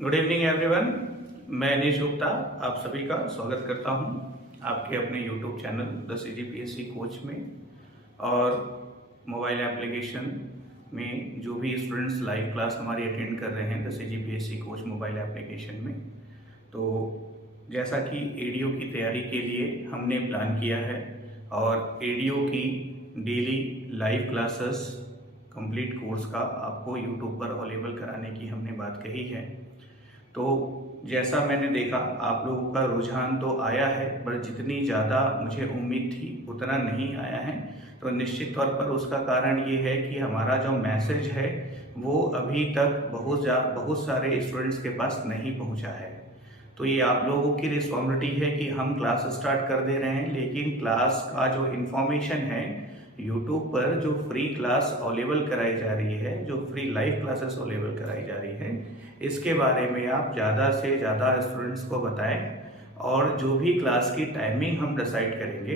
Good evening everyone. मैं अनिश गुप्ता आप सभी का स्वागत करता हूं आपके अपने YouTube channel the CGPSC coach में। और मोबाइल एप्लीकेशन में जो भी स्टूडेंट्स लाइव क्लास हमारी अटेंड कर रहे हैं the CGPSC coach mobile application में, तो जैसा कि एडीओ की तैयारी के लिए हमने प्लान किया है और एडीओ की daily live classes complete course का आपको यूट्यूब पर अवेलेबल कराने की हमने बात कही है। तो जैसा मैंने देखा आप लोगों का रुझान तो आया है, पर जितनी ज़्यादा मुझे उम्मीद थी उतना नहीं आया है। तो निश्चित तौर पर उसका कारण ये है कि हमारा जो मैसेज है वो अभी तक बहुत सारे स्टूडेंट्स के पास नहीं पहुंचा है। तो ये आप लोगों की रिस्पॉन्सिबिलिटी है कि हम क्लास स्टार्ट कर दे रहे हैं, लेकिन क्लास का जो इन्फॉर्मेशन है यूट्यूब पर जो फ्री क्लास अवेलेबल कराई जा रही है, जो फ्री लाइव क्लासेस अवेलेबल कराई जा रही है, इसके बारे में आप ज़्यादा से ज़्यादा स्टूडेंट्स को बताएं। और जो भी क्लास की टाइमिंग हम डिसाइड करेंगे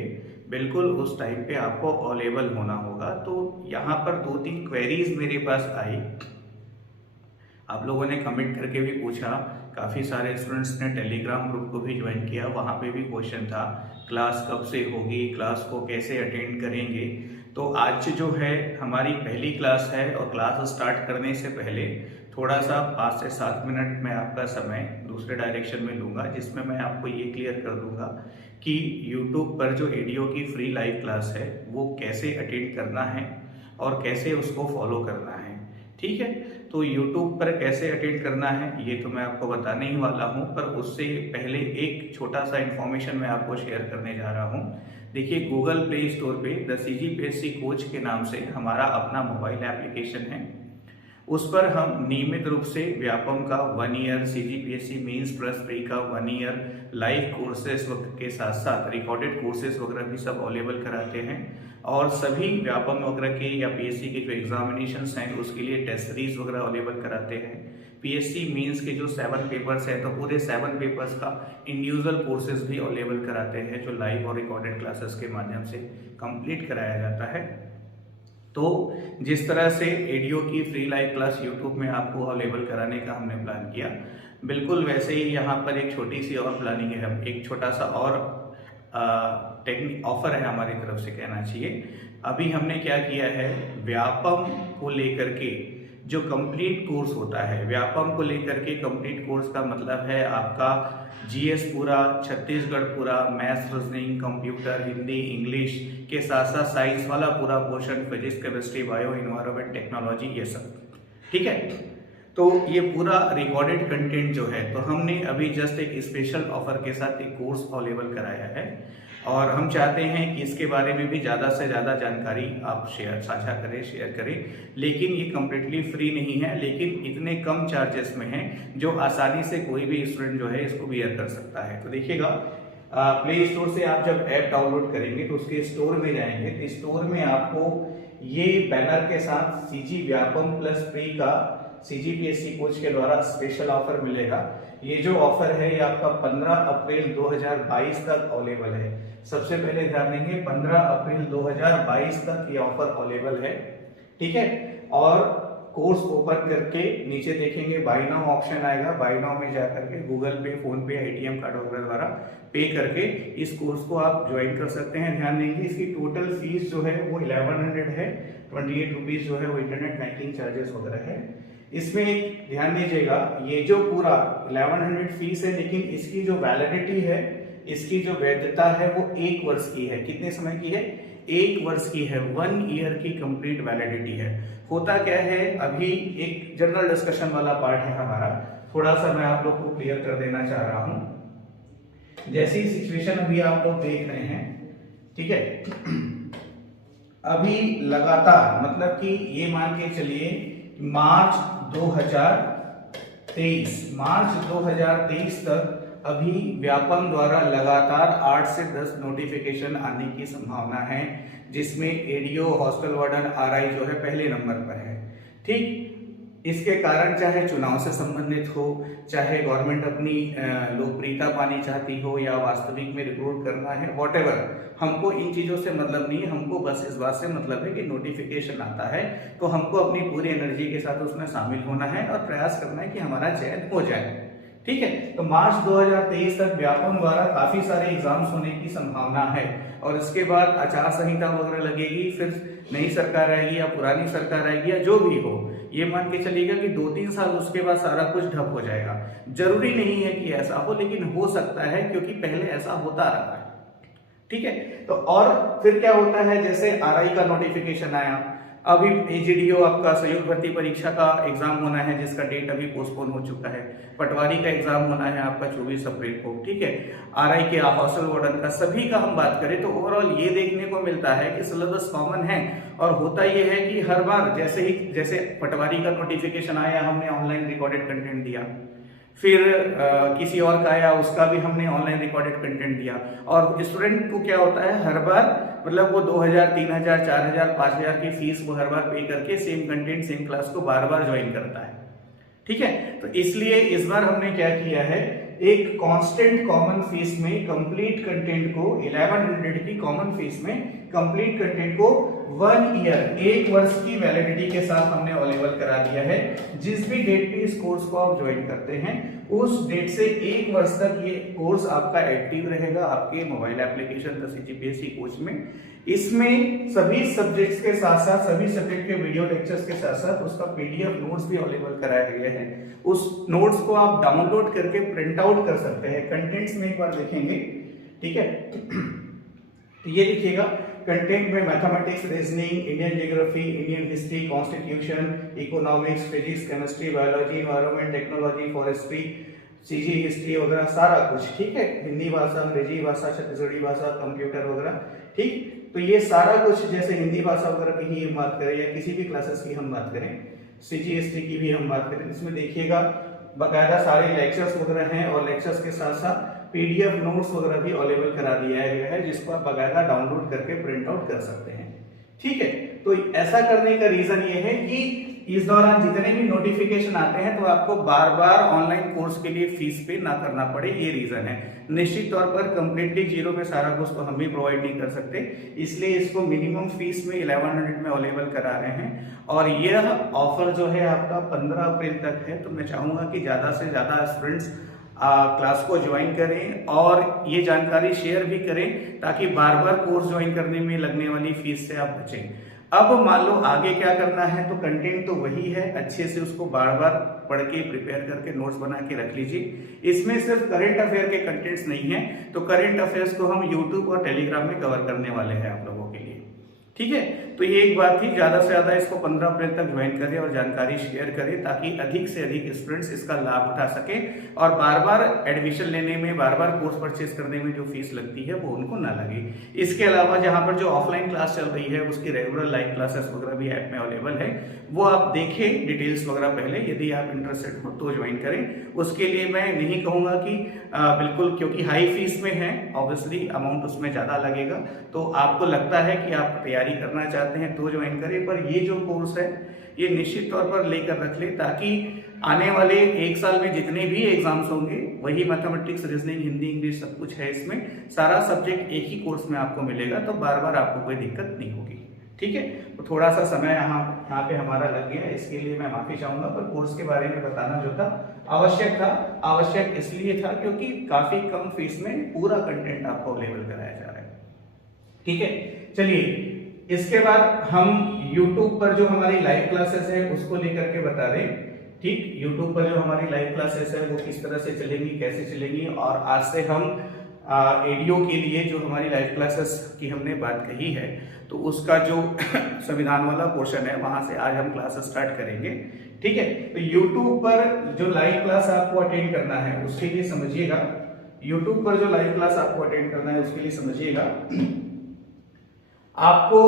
बिल्कुल उस टाइम पे आपको अवेलेबल होना होगा। तो यहाँ पर 2-3 क्वेरीज मेरे पास आई, आप लोगों ने कमेंट करके भी पूछा, काफ़ी सारे स्टूडेंट्स ने टेलीग्राम ग्रुप को भी ज्वाइन किया, वहाँ पे भी क्वेश्चन था क्लास कब से होगी, क्लास को कैसे अटेंड करेंगे। तो आज जो है हमारी पहली क्लास है और क्लास स्टार्ट करने से पहले थोड़ा सा 5 से 7 मिनट मैं आपका समय दूसरे डायरेक्शन में लूँगा, जिसमें मैं आपको ये क्लियर कर दूँगा कि यूट्यूब पर जो एडीओ की फ्री लाइव क्लास है वो कैसे अटेंड करना है और कैसे उसको फॉलो करना है। ठीक है, तो YouTube पर कैसे अटेंड करना है ये तो मैं आपको बताने ही वाला हूँ, पर उससे पहले एक छोटा सा इन्फॉर्मेशन मैं आपको शेयर करने जा रहा हूँ। देखिए, गूगल प्ले स्टोर पे द CGPSC कोच के नाम से हमारा अपना मोबाइल एप्लीकेशन है। उस पर हम नियमित रूप से व्यापम का 1 year, CGPSC mains plus pre का 1 ईयर लाइव कोर्सेज के साथ साथ रिकॉर्डेड कोर्सेज वगैरह भी सब अवेलेबल कराते हैं। और सभी व्यापम वगैरह के या PSC के जो एग्जामिनेशंस हैं उसके लिए टेस्ट सीरीज वगैरह अवेलेबल कराते हैं। PSC मेंस के जो 7 पेपर्स हैं तो पूरे 7 पेपर्स का इंडिविजुअल कोर्सेज भी अवेलेबल कराते हैं, जो लाइव और रिकॉर्डेड क्लासेस के माध्यम से कंप्लीट कराया जाता है। तो जिस तरह से एडीओ की फ्री लाइव क्लास यूट्यूब में आपको अवेलेबल कराने का हमने प्लान किया, बिल्कुल वैसे ही यहाँ पर एक छोटी सी और प्लानिंग है, हम एक छोटा सा और टेक्निक ऑफर है हमारी तरफ से, कहना चाहिए। अभी हमने क्या किया है, व्यापम को लेकर के जो कंप्लीट कोर्स होता है, व्यापम को लेकर के कंप्लीट कोर्स का मतलब है आपका GS पूरा, छत्तीसगढ़ पूरा, maths, reasoning, computer, Hindi, English के साथ साथ साइंस वाला पूरा portion, physics, chemistry, bio, environment, technology, ये सब। ठीक है, तो ये पूरा रिकॉर्डेड कंटेंट जो है, तो हमने अभी जस्ट एक स्पेशल ऑफर के साथ एक कोर्स अवेलेबल कराया है और हम चाहते हैं कि इसके बारे में भी ज़्यादा से ज़्यादा जानकारी आप साझा करें, शेयर करें। लेकिन ये कम्प्लीटली फ्री नहीं है, लेकिन इतने कम चार्जेस में है जो आसानी से कोई भी स्टूडेंट जो है इसको बियर कर सकता है। तो देखिएगा, प्ले स्टोर से आप जब ऐप डाउनलोड करेंगे तो उसके स्टोर में जाएंगे, तो स्टोर में आपको ये बैनर के साथ CG व्यापम प्लस प्री का CGPSC कोच के द्वारा स्पेशल ऑफर मिलेगा। ये जो ऑफर है ये आपका 15 अप्रैल 2022 तक अवेलेबल है। सबसे पहले ध्यान देंगे, 15 अप्रैल 2022 तक ये ऑफर अवेलेबल है। ठीक है, और कोर्स ओपन करके नीचे देखेंगे बाय नाउ ऑप्शन आएगा, बाय नाउ में जाकर के गूगल पे, फोन पे, ATM कार्ड वगैरह द्वारा पे करके इस कोर्स को आप ज्वाइन कर सकते हैं। ध्यान देंगे, इसकी टोटल फीस जो है वो 1100 है, 28 रुपीज जो है वो इंटरनेट बैंकिंग चार्जेस वगैरह है। इसमें ध्यान दीजिएगा, ये जो पूरा 1100 फीस है, लेकिन इसकी जो वैलिडिटी है, इसकी जो वैधता है वो 1 वर्ष की है। कितने समय की है? 1 वर्ष की है। 1 ईयर की कंप्लीट वैलिडिटी है। होता क्या है, अभी एक जनरल डिस्कशन वाला पार्ट है हमारा, थोड़ा सा मैं आप लोग को क्लियर कर देना चाह रहा हूं। जैसी सिचुएशन अभी आप लोग देख रहे हैं, ठीक है, अभी लगातार मतलब कि ये मान के चलिए मार्च 2023 तक अभी व्यापम द्वारा लगातार 8 से 10 नोटिफिकेशन आने की संभावना है, जिसमें एडीओ, हॉस्टल वार्डन, RI जो है पहले नंबर पर है। ठीक, इसके कारण चाहे चुनाव से संबंधित हो, चाहे गवर्नमेंट अपनी लोकप्रियता पानी चाहती हो या वास्तविक में रिक्रूट करना है, वॉटेवर, हमको इन चीज़ों से मतलब नहीं है। हमको बस इस बात से मतलब है कि नोटिफिकेशन आता है तो हमको अपनी पूरी एनर्जी के साथ उसमें शामिल होना है और प्रयास करना है कि हमारा चयन हो जाए। ठीक है, तो मार्च 2023 तक व्यापम द्वारा काफी सारे एग्जाम्स होने की संभावना है और इसके बाद आचार संहिता वगैरह लगेगी, फिर नई सरकार आएगी या पुरानी सरकार आएगी या जो भी हो, ये मान के चलिएगा कि 2-3 साल उसके बाद सारा कुछ ठप हो जाएगा। जरूरी नहीं है कि ऐसा हो, लेकिन हो सकता है क्योंकि पहले ऐसा होता रहा है। ठीक है, तो और फिर क्या होता है, जैसे आरआई का नोटिफिकेशन आया, अभी एजीडीओ आपका संयुक्त भर्ती परीक्षा का एग्जाम होना है जिसका डेट अभी पोस्टपोन हो चुका है, पटवारी का एग्जाम होना है आपका 24 अप्रैल को। ठीक है, आरआई के हॉस्टल वार्डन का, सभी का हम बात करें तो ओवरऑल ये देखने को मिलता है कि सिलेबस कॉमन है और होता ये है कि हर बार जैसे पटवारी का नोटिफिकेशन आया हमने ऑनलाइन रिकॉर्डेड कंटेंट दिया, फिर किसी और का आया उसका भी हमने ऑनलाइन रिकॉर्डेड कंटेंट दिया, और स्टूडेंट को क्या होता है हर बार मतलब वो 2000, 3000, 4000, 5000 की फीस वो हर बार पे करके सेम कंटेंट सेम क्लास को बार बार ज्वाइन करता है। ठीक है, तो इसलिए इस बार हमने क्या किया है, एक कांस्टेंट कॉमन फीस में कंप्लीट कंटेंट को 1100 की कॉमन फीस में कंप्लीट कंटेंट को 1 ईयर, 1 वर्ष की वैलिडिटी के साथ हमने अवेलेबल करा दिया है। जिस भी डेट पे इस कोर्स को आप ज्वाइन करते हैं उस डेट से 1 वर्ष तक ये कोर्स आपका एक्टिव रहेगा आपके mobile application the CGPSC coach में। इसमें सभी सब्जेक्ट्स के साथ साथ सभी सब्जेक्ट के वीडियो लेक्चर्स के साथ साथ उसका पीडीएफ नोट्स भी अवेलेबल कराए गए हैं। उस नोट्स को आप डाउनलोड करके प्रिंट आउट कर सकते हैं। कंटेंट्स में एक बार देखेंगे, ठीक है, तो ये लिखिएगा कंटेंट में mathematics, reasoning, Indian geography, Indian history, constitution, economics, physics, chemistry, biology, environment, technology, forestry, CG history वगैरह सारा कुछ। ठीक है, हिंदी भाषा, अंग्रेजी भाषा, छत्तीसगढ़ी भाषा, कंप्यूटर वगैरह। ठीक, तो ये सारा कुछ, जैसे हिंदी भाषा वगैरह की ही हम बात करें या किसी भी क्लासेस की हम बात करें, सीजी हिस्ट्री की भी हम बात करें, इसमें देखिएगा बाकायदा सारे लेक्चर्स वगैरह हैं और लेक्चर्स के साथ साथ पीडीएफ नोट्स वगैरह भी अवेलेबल करा दिया गया है जिसको आप बाकायदा डाउनलोड करके प्रिंट आउट कर सकते हैं। ठीक है, तो ऐसा करने का रीजन ये है कि इस दौरान जितने भी नोटिफिकेशन आते हैं तो आपको बार बार ऑनलाइन कोर्स के लिए फीस पे ना करना पड़े, ये रीजन है। निश्चित तौर पर कंप्लीटली जीरो पे सारा कुछ तो हम भी प्रोवाइड नहीं कर सकते, इसलिए इसको मिनिमम फीस में 1100 में अवेलेबल करा रहे हैं। और यह ऑफर जो है आपका 15 अप्रैल तक है, तो मैं चाहूंगा कि ज्यादा से ज्यादा स्टूडेंट्स क्लास को ज्वाइन करें और ये जानकारी शेयर भी करें ताकि बार बार कोर्स ज्वाइन करने में लगने वाली फीस से आप बचें। अब मान लो आगे क्या करना है, तो कंटेंट तो वही है, अच्छे से उसको बार बार पढ़ के प्रिपेयर करके नोट्स बना के रख लीजिए। इसमें सिर्फ करंट अफेयर के कंटेंट्स नहीं है, तो करंट अफेयर्स को हम यूट्यूब और टेलीग्राम में कवर करने वाले हैं आप लोगों के लिए। ठीक है, तो ये एक बात थी, ज्यादा से ज्यादा इसको 15 अप्रैल तक ज्वाइन करें और जानकारी शेयर करें ताकि अधिक से अधिक स्टूडेंट्स इसका लाभ उठा सके और बार बार एडमिशन लेने में, बार बार कोर्स परचेज करने में जो फीस लगती है वो उनको ना लगे। इसके अलावा जहां पर जो ऑफलाइन क्लास चल रही है उसकी रेगुलर लाइव क्लासेस वगैरह भी ऐप में अवेलेबल है, वो आप देखें डिटेल्स वगैरह पहले, यदि आप इंटरेस्टेड हो तो ज्वाइन करें। उसके लिए मैं नहीं कहूंगा कि बिल्कुल, क्योंकि हाई फीस में है, ऑब्वियसली अमाउंट उसमें ज्यादा लगेगा, तो आपको लगता है कि आप तैयारी करना चाहते हैं तो ज्वाइन करें। पर ये जो कोर्स है ये निश्चित तौर पर लेकर रख ले ताकि आने वाले 1 साल में जितने भी एग्जाम्स होंगे वही मैथमेटिक्स, रीजनिंग, हिंदी, इंग्लिश सब कुछ है, इसमें सारा सब्जेक्ट एक ही कोर्स में आपको मिलेगा, तो बार बार आपको कोई दिक्कत नहीं होगी। ठीक है, तो थोड़ा सा समय यहाँ पे हमारा लग गया, इसके लिए मैं माफी चाहूंगा, पर कोर्स के बारे में बताना जो था आवश्यक इसलिए था क्योंकि काफी कम फीस में पूरा कंटेंट आपको अवेलेबल कराया जा रहा है। ठीक है, चलिए इसके बाद हम YouTube पर जो हमारी लाइव क्लासेस है उसको लेकर के बता दें। ठीक, YouTube पर जो हमारी लाइव क्लासेस है वो किस तरह से चलेंगी, कैसे चलेंगी, और आज से हम एडीओ के लिए जो हमारी लाइव क्लासेस की हमने बात कही है तो उसका जो संविधान वाला पोर्शन है वहां से आज हम क्लासेस स्टार्ट करेंगे। ठीक है, तो YouTube पर जो लाइव क्लास आपको अटेंड करना है उसके लिए समझिएगा, YouTube पर जो लाइव क्लास आपको अटेंड करना है उसके लिए समझिएगा, आपको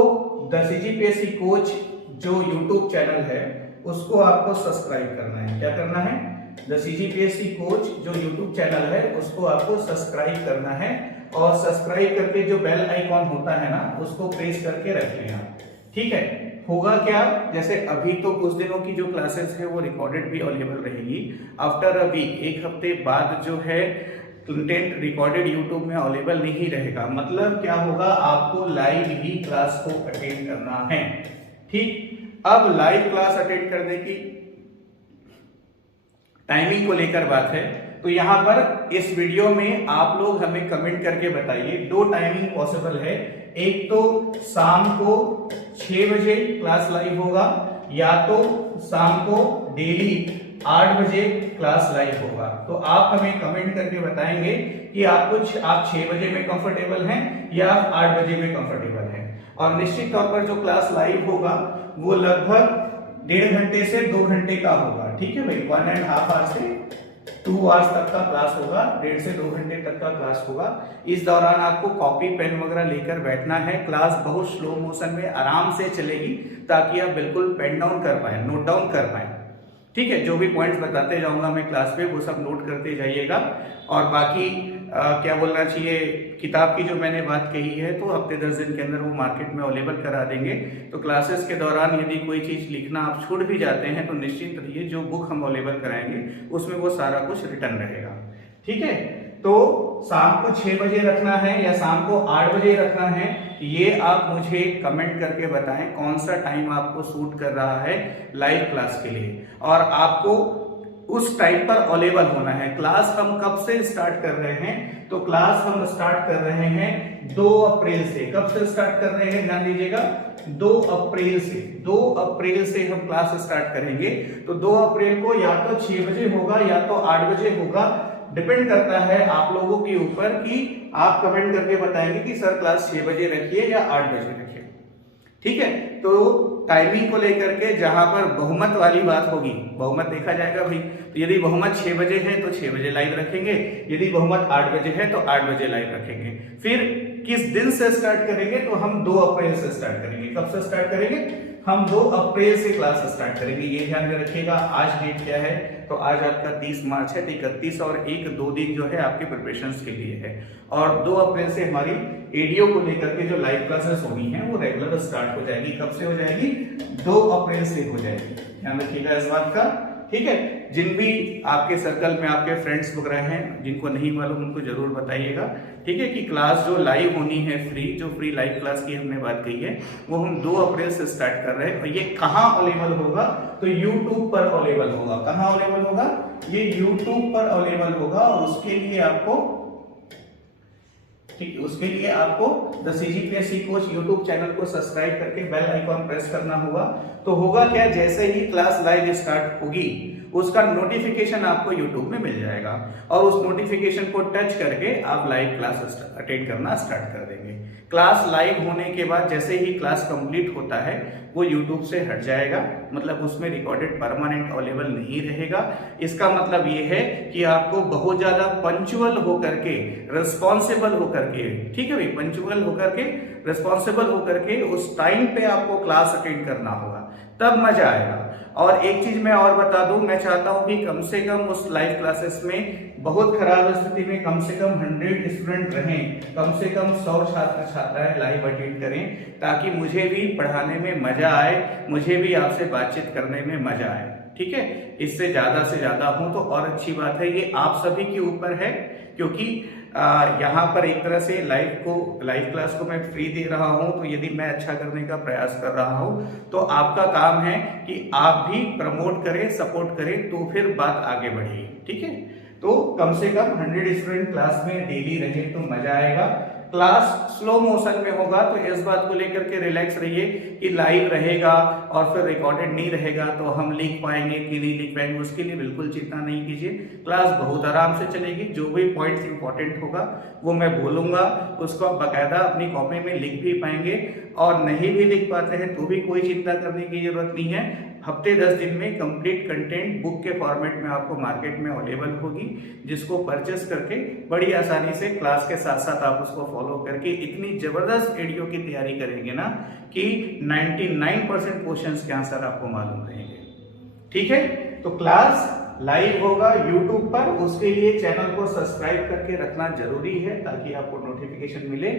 द सीजीपीएससी कोच जो YouTube चैनल है उसको आपको सब्सक्राइब करना है। क्या करना है? द सीजीपीएससी कोच जो YouTube चैनल है उसको आपको सब्सक्राइब करना है और सब्सक्राइब करके जो बेल आइकॉन होता है ना उसको प्रेस करके रख लेना। ठीक है, होगा क्या, जैसे अभी तो कुछ दिनों की जो क्लासेस है वो रिकॉर्डेड भी अवेलेबल रहेगी। आफ्टर अ वीक, एक हफ्ते बाद जो है कंटेंट रिकॉर्डेड यूट्यूब में अवेलेबल नहीं रहेगा। मतलब क्या होगा, आपको लाइव ही क्लास को अटेंड करना है। ठीक, अब लाइव क्लास अटेंड करने की टाइमिंग को लेकर बात है, तो यहां पर इस वीडियो में आप लोग हमें कमेंट करके बताइए। दो टाइमिंग पॉसिबल है, एक तो शाम को 6 बजे क्लास लाइव होगा, या तो शाम को डेली 8 बजे क्लास लाइव होगा। तो आप हमें कमेंट करके बताएंगे कि आप 6 बजे में कंफर्टेबल हैं या 8 बजे में कंफर्टेबल हैं। और निश्चित तौर पर जो क्लास लाइव होगा वो लगभग 1.5 घंटे से 2 घंटे का होगा। ठीक है भाई, 1.5 आवर से 2 आवर्स तक का क्लास होगा, 1.5 से 2 घंटे तक का क्लास होगा। इस दौरान आपको कॉपी पेन वगैरह लेकर बैठना है। क्लास बहुत स्लो मोशन में आराम से चलेगी ताकि आप बिल्कुल पेन डाउन कर पाए, नोट डाउन कर पाए। ठीक है, जो भी पॉइंट्स बताते जाऊंगा मैं क्लास में वो सब नोट करते जाइएगा। और बाकी क्या बोलना चाहिए, किताब की जो मैंने बात कही है तो हफ्ते 10 दिन के अंदर वो मार्केट में अवेलेबल करा देंगे। तो क्लासेस के दौरान यदि कोई चीज लिखना आप छूट भी जाते हैं तो निश्चिंत रहिए, जो बुक हम अवेलेबल कराएंगे उसमें वो सारा कुछ रिटर्न रहेगा। ठीक है, तो शाम को 6 बजे रखना है या शाम को 8 बजे रखना है, ये आप मुझे कमेंट करके बताएं कौन सा टाइम आपको सूट कर रहा है लाइव क्लास के लिए। और आपको उस टाइम पर अवेलेबल होना है। क्लास हम कब से स्टार्ट कर रहे हैं, तो क्लास हम स्टार्ट कर रहे हैं 2 अप्रैल से। कब से स्टार्ट कर रहे हैं, ध्यान दीजिएगा, 2 अप्रैल से। 2 अप्रैल से हम क्लास स्टार्ट करेंगे। तो 2 अप्रैल को या तो 6 बजे होगा या तो 8 बजे होगा, डिपेंड करता है आप लोगों के ऊपर कि आप कमेंट करके बताएंगे कि सर क्लास 6 बजे रखिए या 8 बजे रखिए। ठीक है, तो टाइमिंग को लेकर के जहां पर बहुमत वाली बात होगी, बहुमत देखा जाएगा भाई। तो यदि बहुमत 6 बजे है तो 6 बजे लाइव रखेंगे, यदि बहुमत 8 बजे है तो 8 बजे लाइव रखेंगे। फिर किस दिन से स्टार्ट करेंगे, तो हम 2 अप्रैल से स्टार्ट करेंगे। कब से स्टार्ट करेंगे, हम 2 अप्रैल से क्लास स्टार्ट करेंगे। ये ध्यान में रखिएगा। आज डेट क्या है, तो आज आपका 30 मार्च है, तो 31 और 1-2 दिन जो है आपके प्रिपरेशंस के लिए है। और 2 अप्रैल से हमारी एडीओ को लेकर के जो लाइव क्लासेस होनी है वो रेगुलर स्टार्ट हो जाएगी। कब से हो जाएगी, 2 अप्रैल से हो जाएगी। ध्यान रखिएगा इस बात का। ठीक है, जिन भी आपके सर्कल में आपके फ्रेंड्स वगैरह हैं जिनको नहीं मालूम उनको जरूर बताइएगा। ठीक है, कि क्लास जो लाइव होनी है फ्री, जो फ्री लाइव क्लास की हमने बात कही है वो हम 2 अप्रैल से स्टार्ट कर रहे हैं। और ये कहाँ अवेलेबल होगा, तो यूट्यूब पर अवेलेबल होगा। कहाँ अवेलेबल होगा, ये यूट्यूब पर अवेलेबल होगा। और उसके लिए आपको the CGPSC coach YouTube channel को सब्सक्राइब करके बेल आइकॉन प्रेस करना होगा। तो होगा क्या, जैसे ही क्लास लाइव स्टार्ट होगी उसका नोटिफिकेशन आपको यूट्यूब में मिल जाएगा और उस नोटिफिकेशन को टच करके आप लाइव क्लास अटेंड करना स्टार्ट कर देंगे। क्लास लाइव होने के बाद जैसे ही क्लास कंप्लीट होता है वो यूट्यूब से हट जाएगा, मतलब उसमें रिकॉर्डेड परमानेंट अवेलेबल नहीं रहेगा। इसका मतलब ये है कि आपको बहुत ज्यादा पंचुअल होकर के, रिस्पॉन्सिबल होकर के, ठीक है भाई, पंचुअल होकर के, रिस्पॉन्सिबल होकर के उस टाइम पे आपको क्लास अटेंड करना होगा, तब मजा आएगा। और एक चीज मैं और बता दूं, मैं चाहता हूं कि कम से कम उस लाइव क्लासेस में बहुत खराब स्थिति में कम से कम 100 स्टूडेंट रहें, कम से कम 100 छात्र छात्राएं लाइव अटेंड करें, ताकि मुझे भी पढ़ाने में मजा आए, मुझे भी आपसे बातचीत करने में मजा आए। ठीक है, इससे ज्यादा से ज्यादा हो तो और अच्छी बात है। ये आप सभी के ऊपर है, क्योंकि यहाँ पर एक तरह से लाइव क्लास को मैं फ्री दे रहा हूँ। तो यदि मैं अच्छा करने का प्रयास कर रहा हूँ तो आपका काम है कि आप भी प्रमोट करें, सपोर्ट करें, तो फिर बात आगे बढ़ेगी। ठीक है, तो कम से कम 100 स्टूडेंट क्लास में डेली रहे तो मजा आएगा। क्लास स्लो मोशन में होगा तो इस बात को लेकर के रिलैक्स रहिए कि लाइव रहेगा और फिर रिकॉर्डेड नहीं रहेगा तो हम लिख पाएंगे कि नहीं लिख पाएंगे, उसके लिए बिल्कुल चिंता नहीं कीजिए। क्लास बहुत आराम से चलेगी। जो भी पॉइंट्स इंपॉर्टेंट होगा वो मैं बोलूंगा, उसको आप बाकायदा अपनी कॉपी में लिख भी पाएंगे। और नहीं भी लिख पाते हैं तो भी कोई चिंता करने की जरूरत नहीं है। हफ्ते 10 दिन में कंप्लीट कंटेंट बुक के फॉर्मेट में आपको मार्केट में अवेलेबल होगी, जिसको परचेस करके बड़ी आसानी से क्लास के साथ साथ आप उसको फॉलो करके इतनी जबरदस्त वीडियो की तैयारी करेंगे ना कि 99% क्वेश्चंस के आंसर आपको मालूम रहेंगे। ठीक है, तो क्लास लाइव होगा YouTube पर, उसके लिए चैनल को सब्सक्राइब करके रखना जरूरी है ताकि आपको नोटिफिकेशन मिले।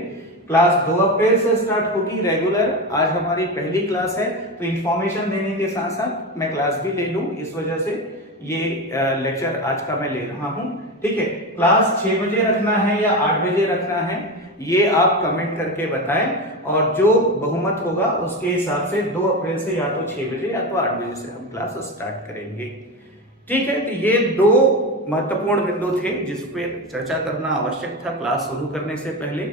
क्लास 2 अप्रैल से स्टार्ट होगी रेगुलर। आज हमारी पहली क्लास है, तो इंफॉर्मेशन देने के साथ साथ मैं क्लास भी ले लूं, इस वजह से ये लेक्चर आज का मैं ले रहा हूं। ठीक है, क्लास 6 बजे रखना है या 8 बजे रखना है, ये आप कमेंट करके बताएं, और जो बहुमत होगा उसके हिसाब से 2 अप्रैल से या तो 6 बजे या तो 8 बजे से हम क्लास स्टार्ट करेंगे। ठीक है, तो ये 2 महत्वपूर्ण बिंदु थे जिस पे चर्चा करना आवश्यक था क्लास शुरू करने से पहले।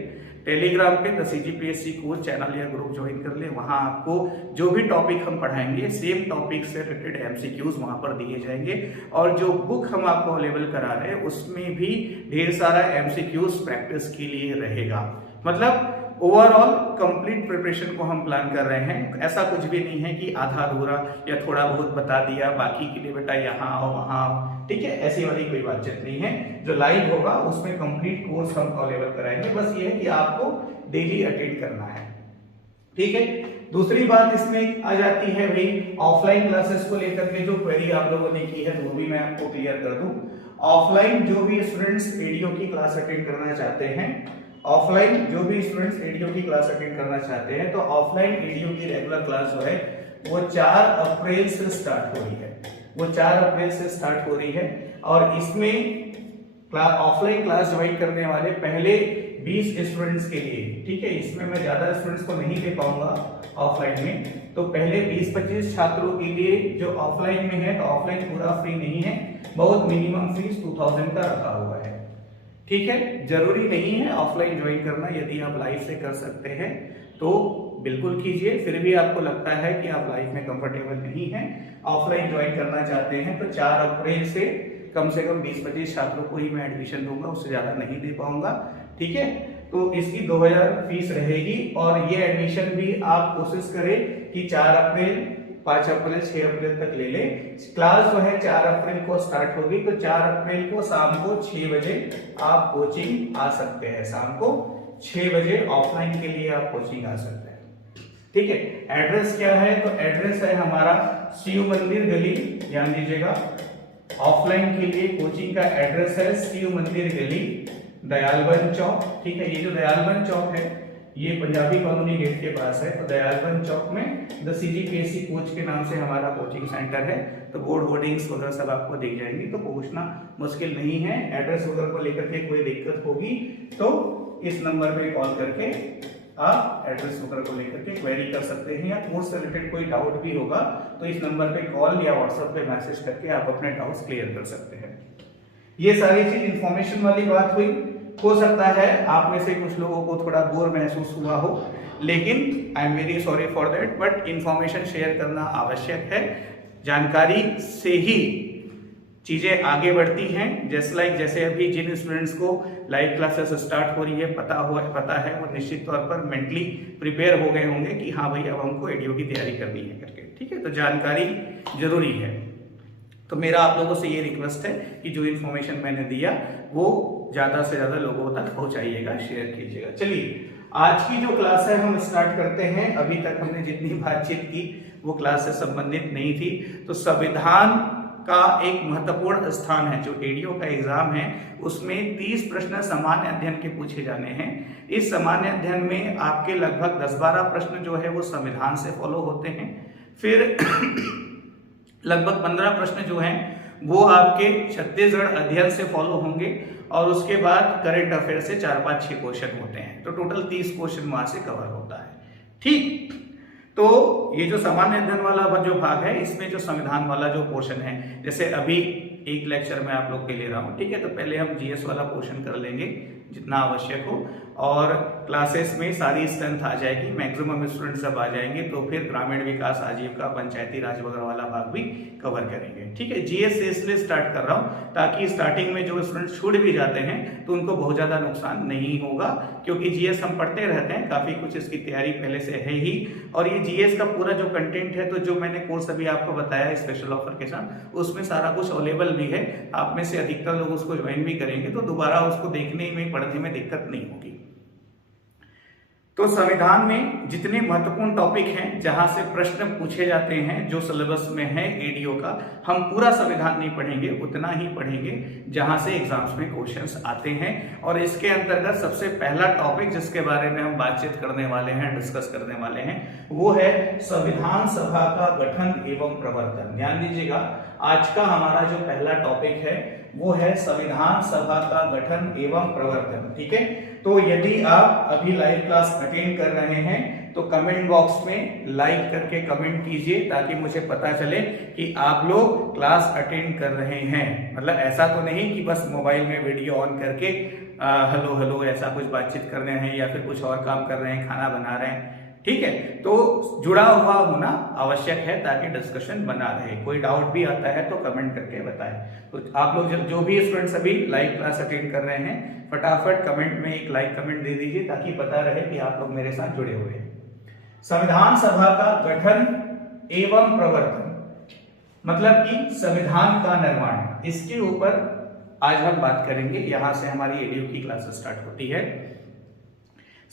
टेलीग्राम पे द CGPSC कोच चैनल या ग्रुप ज्वाइन कर ले, वहां आपको जो भी टॉपिक हम पढ़ाएंगे सेम टॉपिक से रिलेटेड MCQs वहां पर दिए जाएंगे, और जो बुक हम आपको अवेलेबल करा रहे हैं उसमें भी ढेर सारा MCQs प्रैक्टिस के लिए रहेगा। मतलब ओवरऑल कंप्लीट प्रिपरेशन को हम प्लान कर रहे हैं। ऐसा कुछ भी नहीं है कि आधा अधूरा या थोड़ा बहुत बता दिया, बाकी के लिए बेटा यहाँ आओ वहाँ आओ। ठीक है, ऐसी वाली कोई बातचीत नहीं है। जो लाइव होगा उसमें कंप्लीट कोर्स हम अवेलेबल कराएंगे, बस ये है कि आपको डेली अटेंड करना है। ठीक है, दूसरी बात इसमें आ जाती है भाई ऑफलाइन क्लासेस को लेकर के जो क्वेरी आप लोगों ने की है, तो वो भी मैं आपको क्लियर कर दूं। ऑफलाइन जो भी स्टूडेंट्स एडीओ की क्लास अटेंड करना चाहते हैं, ऑफलाइन जो भी स्टूडेंट्स एडीओ की क्लास अटेंड करना चाहते हैं, तो ऑफलाइन एडीओ की रेगुलर क्लास जो है वो 4 अप्रैल से स्टार्ट हो रही है। वो 4 अप्रैल से स्टार्ट हो रही है, और इसमें ऑफलाइन क्लास ज्वाइन करने वाले पहले 20 स्टूडेंट्स के लिए, ठीक है, इसमें मैं ज्यादा स्टूडेंट्स को नहीं दे पाऊंगा ऑफलाइन में, तो पहले 20-25 छात्रों के लिए जो ऑफलाइन में है, तो ऑफलाइन पूरा फ्री नहीं है, बहुत मिनिमम फीस 2000 का रखा हुआ है। ठीक है, जरूरी नहीं है ऑफलाइन ज्वाइन करना, यदि आप लाइव से कर सकते हैं तो बिल्कुल कीजिए। फिर भी आपको लगता है कि आप लाइव में कंफर्टेबल नहीं है, ऑफलाइन ज्वाइन करना चाहते हैं, तो 4 अप्रैल से कम 20-25 छात्रों को ही मैं एडमिशन दूंगा, उससे ज्यादा नहीं दे पाऊंगा। ठीक है, तो इसकी 2000 फीस रहेगी, और ये एडमिशन भी आप कोशिश करें कि 4 अप्रैल 5 अप्रैल 6 अप्रैल तक ले ले। क्लास जो है 4 अप्रैल को स्टार्ट होगी, तो 4 अप्रैल को शाम को 6 बजे आप कोचिंग आ सकते हैं। शाम को 6 बजे ऑफलाइन के लिए आप कोचिंग आ सकते हैं। ठीक है, एड्रेस क्या है, तो एड्रेस है हमारा शिव मंदिर गली, ध्यान दीजिएगा। ऑफलाइन के लिए कोचिंग का एड्रेस है शिव मंदिर गली, दयालबंद चौक। ठीक है, ये जो दयालबंद चौक है ये पंजाबी कॉलोनी गेट के पास है, तो दयालबंद चौक में द CGPSC कोच के नाम से हमारा कोचिंग सेंटर है। तो बोर्ड होर्डिंग्स वगैरह सब आपको दिख जाएंगी, तो पहुंचना मुश्किल नहीं है। एड्रेस वगैरह को लेकर के कोई दिक्कत होगी तो इस नंबर पे कॉल करके आप एड्रेस वगैरह को लेकर के क्वेरी कर सकते हैं, या कोर्स से रिलेटेड कोई डाउट भी होगा तो इस नंबर पे कॉल या व्हाट्सएप पे मैसेज करके आप अपने डाउट्स क्लियर कर सकते हैं। ये सारी चीज इंफॉर्मेशन वाली बात हुई। हो सकता है आप में से कुछ लोगों को थोड़ा बोर महसूस हुआ हो, लेकिन I am very sorry for that, but information share करना आवश्यक है। जानकारी से ही चीजें आगे बढ़ती हैं। जैसे अभी जिन स्टूडेंट्स को लाइव क्लासेस स्टार्ट हो रही है, पता है वो निश्चित तौर पर मेंटली प्रिपेयर हो गए होंगे कि हाँ भाई अब हमको एडीओ की तैयारी करनी है करके। ठीक है, तो जानकारी जरूरी है। तो मेरा आप लोगों से ये रिक्वेस्ट है कि जो इन्फॉर्मेशन मैंने दिया वो ज्यादा से ज्यादा लोगों तक पहुंचाइएगा, शेयर कीजिएगा। चलिए, आज की जो क्लास है हम स्टार्ट करते हैं। अभी तक हमने जितनी बातचीत की वो क्लास से संबंधित नहीं थी। तो संविधान का एक महत्वपूर्ण स्थान है, जो एडीओ का एग्जाम है उसमें 30 प्रश्न सामान्य अध्ययन के पूछे जाने हैं। इस सामान्य अध्ययन में आपके लगभग 10-12 प्रश्न जो है वो संविधान से फॉलो होते हैं, फिर लगभग 15 प्रश्न जो हैं वो आपके छत्तीसगढ़ अध्ययन से फॉलो होंगे, और उसके बाद करंट अफेयर से 4-5-6 क्वेश्चन होते हैं। तो टोटल 30 क्वेश्चन वहां से कवर होता है। ठीक, तो ये जो सामान्य अध्ययन वाला जो भाग है, इसमें जो संविधान वाला जो पोर्शन है, जैसे अभी एक लेक्चर में आप लोग के ले रहा हूँ, ठीक है, तो पहले हम जीएस वाला पोर्शन कर लेंगे जितना आवश्यक हो, और क्लासेस में सारी स्ट्रेंथ आ जाएगी, मैक्सिमम स्टूडेंट सब आ जाएंगे, तो फिर ग्रामीण विकास, आजीविका, पंचायती राज वगैरह वाला भाग भी कवर करेंगे। ठीक है, जीएस से इसलिए स्टार्ट कर रहा हूँ ताकि स्टार्टिंग में जो स्टूडेंट छूट भी जाते हैं तो उनको बहुत ज्यादा नुकसान नहीं होगा, क्योंकि जीएस हम पढ़ते रहते हैं, काफी कुछ इसकी तैयारी पहले से है ही, और ये जीएस का पूरा जो कंटेंट है, तो जो मैंने कोर्स अभी आपको बताया स्पेशल ऑफर के साथ, उसमें सारा कुछ अवेलेबल भी है। आप में से अधिकतर लोग उसको ज्वाइन भी करेंगे, तो दोबारा उसको देखने में, पढ़ने में दिक्कत नहीं होगी। तो संविधान में जितने महत्वपूर्ण टॉपिक हैं जहां से प्रश्न पूछे जाते हैं, जो सिलेबस में है एडीओ का, हम पूरा संविधान नहीं पढ़ेंगे, उतना ही पढ़ेंगे जहां से एग्जाम्स में क्वेश्चंस आते हैं। और इसके अंतर्गत सबसे पहला टॉपिक जिसके बारे में हम बातचीत करने वाले हैं, डिस्कस करने वाले हैं, वो है संविधान सभा का गठन एवं प्रवर्तन। ध्यान दीजिएगा, आज का हमारा जो पहला टॉपिक है वो है संविधान सभा का गठन एवं प्रवर्तन। ठीक है, तो यदि आप अभी लाइव क्लास अटेंड कर रहे हैं तो कमेंट बॉक्स में लाइक करके कमेंट कीजिए, ताकि मुझे पता चले कि आप लोग क्लास अटेंड कर रहे हैं। मतलब ऐसा तो नहीं कि बस मोबाइल में वीडियो ऑन करके हेलो हेलो ऐसा कुछ बातचीत कर रहे हैं या फिर कुछ और काम कर रहे हैं, खाना बना रहे हैं। ठीक है, तो जुड़ा हुआ होना आवश्यक है ताकि डिस्कशन बना रहे। कोई डाउट भी आता है तो कमेंट करके बताएं। तो आप लोग जो भी स्टूडेंट्स अभी लाइव क्लास अटेंड कर रहे हैं, फटाफट कमेंट में एक लाइक कमेंट दे दीजिए ताकि पता रहे कि आप लोग मेरे साथ जुड़े हुए हैं। संविधान सभा का गठन एवं प्रवर्तन मतलब कि संविधान का निर्माण, इसके ऊपर आज हम बात करेंगे। यहां से हमारी एडीओ की क्लास स्टार्ट होती है।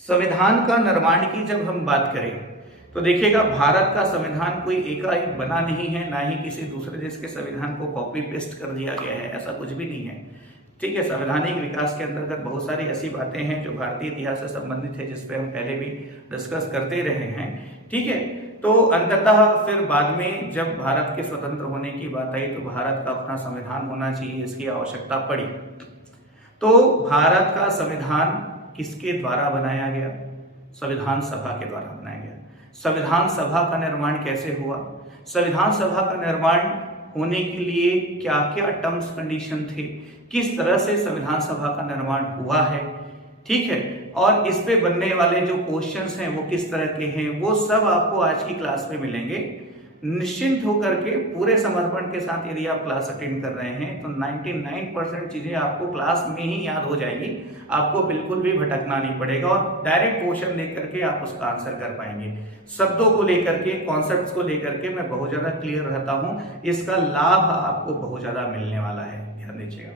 संविधान का निर्माण की जब हम बात करें तो देखिएगा, भारत का संविधान कोई एकाएक बना नहीं है, ना ही किसी दूसरे देश के संविधान को कॉपी पेस्ट कर दिया गया है, ऐसा कुछ भी नहीं है। ठीक है, संवैधानिक विकास के अंतर्गत बहुत सारी ऐसी बातें हैं जो भारतीय इतिहास से संबंधित है, जिसपे हम पहले भी डिस्कस करते रहे हैं। ठीक है, तो अंततः फिर बाद में जब भारत के स्वतंत्र होने की बात आई तो भारत का अपना संविधान होना चाहिए, इसकी आवश्यकता पड़ी। तो भारत का संविधान किसके द्वारा बनाया गया? संविधान सभा के द्वारा बनाया गया। संविधान सभा का निर्माण कैसे हुआ? संविधान सभा का निर्माण होने के लिए क्या क्या टर्म्स कंडीशन थे, किस तरह से संविधान सभा का निर्माण हुआ है, ठीक है, और इस पे बनने वाले जो क्वेश्चंस हैं वो किस तरह के हैं, वो सब आपको आज की क्लास में मिलेंगे। निश्चिंत होकर के पूरे समर्पण के साथ यदि आप क्लास अटेंड कर रहे हैं तो 99% चीजें आपको क्लास में ही याद हो जाएगी, आपको बिल्कुल भी भटकना नहीं पड़ेगा और डायरेक्ट क्वेश्चन लेकर के आप उसका आंसर कर पाएंगे। शब्दों को लेकर के, कॉन्सेप्ट्स को लेकर के मैं बहुत ज्यादा क्लियर रहता हूं, इसका लाभ आपको बहुत ज्यादा मिलने वाला है, ध्यान दीजिएगा।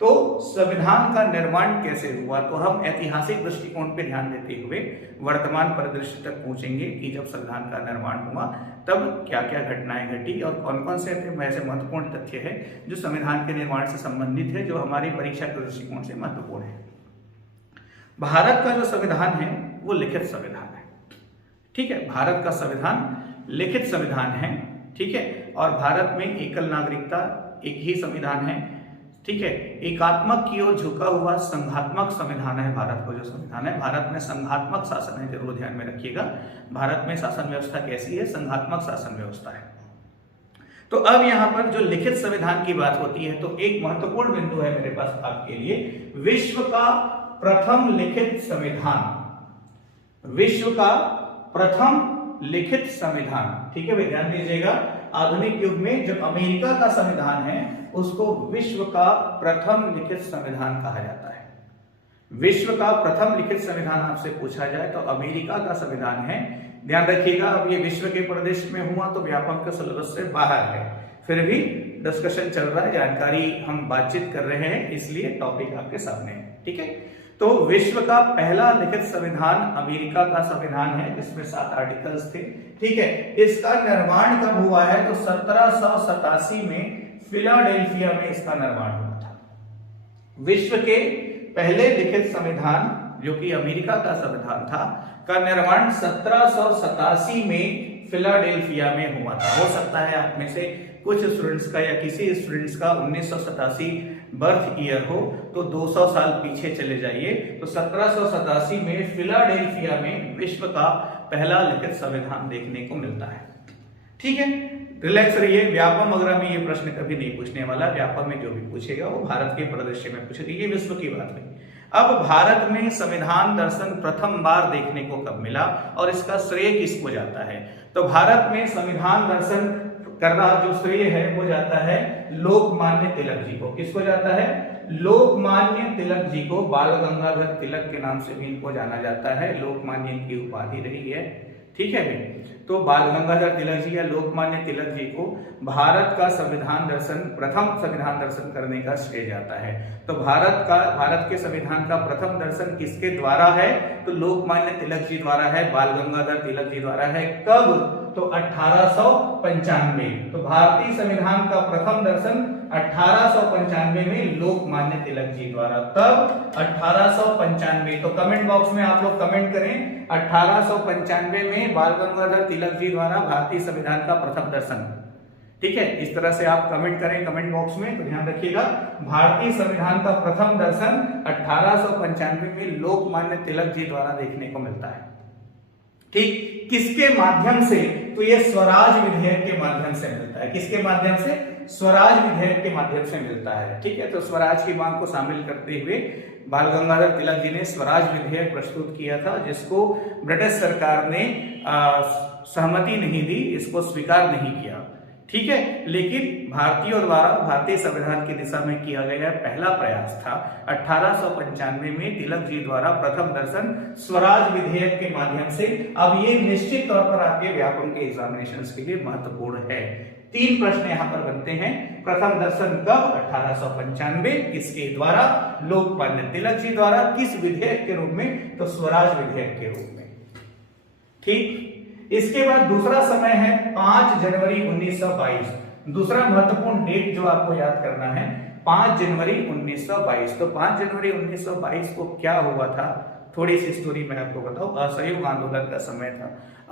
तो संविधान का निर्माण कैसे हुआ, तो हम ऐतिहासिक दृष्टिकोण पर ध्यान देते हुए वर्तमान परिदृश्य तक पहुंचेंगे कि जब संविधान का निर्माण हुआ तब क्या क्या घटनाएं घटी और कौन कौन से ऐसे महत्वपूर्ण तथ्य है जो संविधान के निर्माण से संबंधित है, जो हमारी परीक्षा के दृष्टिकोण से महत्वपूर्ण है। भारत का जो संविधान है वो लिखित संविधान है। ठीक है, भारत का संविधान लिखित संविधान है। ठीक है, और भारत में एकल नागरिकता, एक ही संविधान है। ठीक है, एकात्मक की ओर झुका हुआ संघात्मक संविधान है भारत का जो संविधान है। भारत में संघात्मक शासन है, जरूर ध्यान में रखिएगा। भारत में शासन व्यवस्था कैसी है? संघात्मक शासन व्यवस्था है। तो अब यहाँ पर जो लिखित संविधान की बात होती है तो एक महत्वपूर्ण बिंदु है मेरे पास आपके लिए, विश्व का प्रथम लिखित संविधान। विश्व का प्रथम लिखित संविधान। ठीक है भाई, ध्यान दीजिएगा, आधुनिक युग में जो अमेरिका का संविधान है उसको विश्व का प्रथम लिखित संविधान कहा जाता है। विश्व का प्रथम लिखित संविधान आपसे पूछा जाए तो अमेरिका का संविधान है। ध्यान रखिएगा, अब ये विश्व के प्रदेश में हुआ तो व्यापक के सिलेबस से बाहर है, फिर भी डिस्कशन चल रहा है, जानकारी हम बातचीत कर रहे हैं, इसलिए टॉपिक आपके सामने है। ठीक है, तो विश्व का पहला लिखित संविधान अमेरिका का संविधान है जिसमें 7 आर्टिकल्स थे। ठीक है, इसका निर्माण कब हुआ है तो 1787 में फिलाडेल्फिया में इसका निर्माण हुआ था। विश्व के पहले लिखित संविधान जो कि अमेरिका का संविधान था का निर्माण 1787 में फिलाडेल्फिया में हुआ था। हो सकता है आप में से कुछ स्टूडेंट्स का या किसी स्टूडेंट्स का 1987 बर्थ ईयर हो तो 200 साल पीछे चले जाइए, तो 1787 में फिलाडेल्फिया में विश्व का पहला लिखित संविधान देखने को मिलता है। ठीक है, रिलैक्स रहिए, व्यापम वगैरह में ये प्रश्न कभी नहीं पूछने वाला। व्यापम में जो भी पूछेगा वो भारत के परिदृश्य में पूछेगा, ये विश्व की बात है। अब भारत में संविधान दर्शन प्रथम बार देखने को कब मिला और इसका श्रेय किसको जाता है, तो भारत में संविधान दर्शन करना जो श्रेय है वो जाता है लोकमान्य तिलक जी को। किसको जाता है? लोकमान्य तिलक जी को। बाल गंगाधर तिलक के नाम से भी इनको जाना जाता है, लोकमान्य इनकी उपाधि रही है। ठीक है भाई। तो बाल गंगाधर तिलक जी या लोकमान्य तिलक जी को भारत का संविधान दर्शन, प्रथम संविधान दर्शन करने का श्रेय जाता है। तो भारत के संविधान का प्रथम दर्शन किसके द्वारा है? तो लोकमान्य तिलक जी द्वारा है, बाल गंगाधर तिलक जी द्वारा है। कब? तो 1895। तो भारतीय संविधान का प्रथम दर्शन 1895 में लोकमान्य तिलक जी द्वारा। तब 1895। तो कमेंट बॉक्स में आप लोग कमेंट करें 1895 में बाल गंगाधर तिलक जी द्वारा भारतीय संविधान का प्रथम दर्शन। ठीक है, इस तरह से आप कमेंट करें कमेंट बॉक्स में। तो ध्यान रखिएगा, भारतीय संविधान का प्रथम दर्शन 1895 में लोकमान्य तिलक जी द्वारा देखने को मिलता है। ठीक, किसके माध्यम से? तो ये स्वराज विधेयक के माध्यम से मिलता है। किसके माध्यम से? स्वराज विधेयक के माध्यम से मिलता है। ठीक है, तो स्वराज की मांग को शामिल करते हुए बाल गंगाधर तिलक जी ने स्वराज विधेयक प्रस्तुत किया था, जिसको ब्रिटिश सरकार ने सहमति नहीं दी, इसको स्वीकार नहीं किया। ठीक है, लेकिन भारतीयों द्वारा भारतीय संविधान की दिशा में किया गया पहला प्रयास था 1895 में तिलक जी द्वारा प्रथम दर्शन स्वराज विधेयक के माध्यम से। अब ये निश्चित तौर पर आपके व्याकरण के एग्जामिनेशंस के लिए महत्वपूर्ण है। 3 प्रश्न यहाँ पर बनते हैं। प्रथम दर्शन कब? 1895। किसके द्वारा? लोकमान्य तिलक जी द्वारा। किस विधेयक के रूप में? तो स्वराज विधेयक के रूप में। ठीक, इसके बाद दूसरा समय है 5 जनवरी 1922। दूसरा महत्वपूर्ण डेट जो आपको याद करना है 5 जनवरी 1922। तो 5 जनवरी 1922 को क्या हुआ था, थोड़ी सी स्टोरी मैं आपको बताऊं। असहयोग आंदोलन का समय था।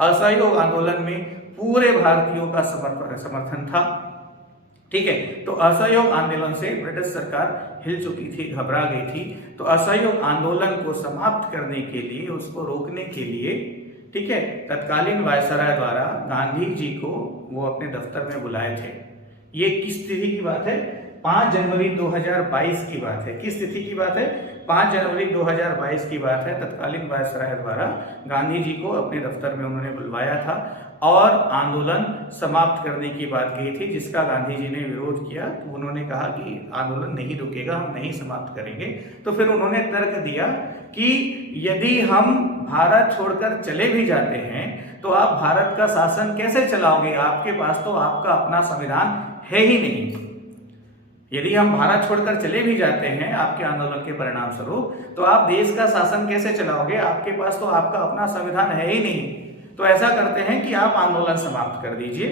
असहयोग आंदोलन में पूरे भारतीयों का समर्थन था। ठीक है, तो असहयोग आंदोलन से ब्रिटिश सरकार हिल चुकी थी, घबरा गई थी। तो असहयोग आंदोलन को समाप्त करने के लिए, उसको रोकने के लिए, ठीक है, तत्कालीन वायसराय द्वारा गांधी जी को वो अपने दफ्तर में बुलाए थे। ये किस तिथि की बात है? 5 जनवरी 2022 की बात है। किस तिथि की बात है? 5 जनवरी 2022 की बात है। तत्कालीन वायसराय द्वारा गांधी जी को अपने दफ्तर में उन्होंने बुलवाया था और आंदोलन समाप्त करने की बात कही थी, जिसका गांधी जी ने विरोध किया। तो उन्होंने कहा कि आंदोलन नहीं रुकेगा, हम नहीं समाप्त करेंगे। तो फिर उन्होंने तर्क दिया कि यदि हम भारत छोड़कर चले भी जाते हैं तो आप भारत का शासन कैसे चलाओगे? आपके पास तो आपका अपना संविधान है ही नहीं। यदि हम भारत छोड़कर चले भी जाते हैं आपके आंदोलन के परिणाम स्वरूप, तो आप देश का शासन कैसे चलाओगे? आपके पास तो आपका अपना संविधान है ही नहीं। तो ऐसा करते हैं कि आप आंदोलन समाप्त कर दीजिए,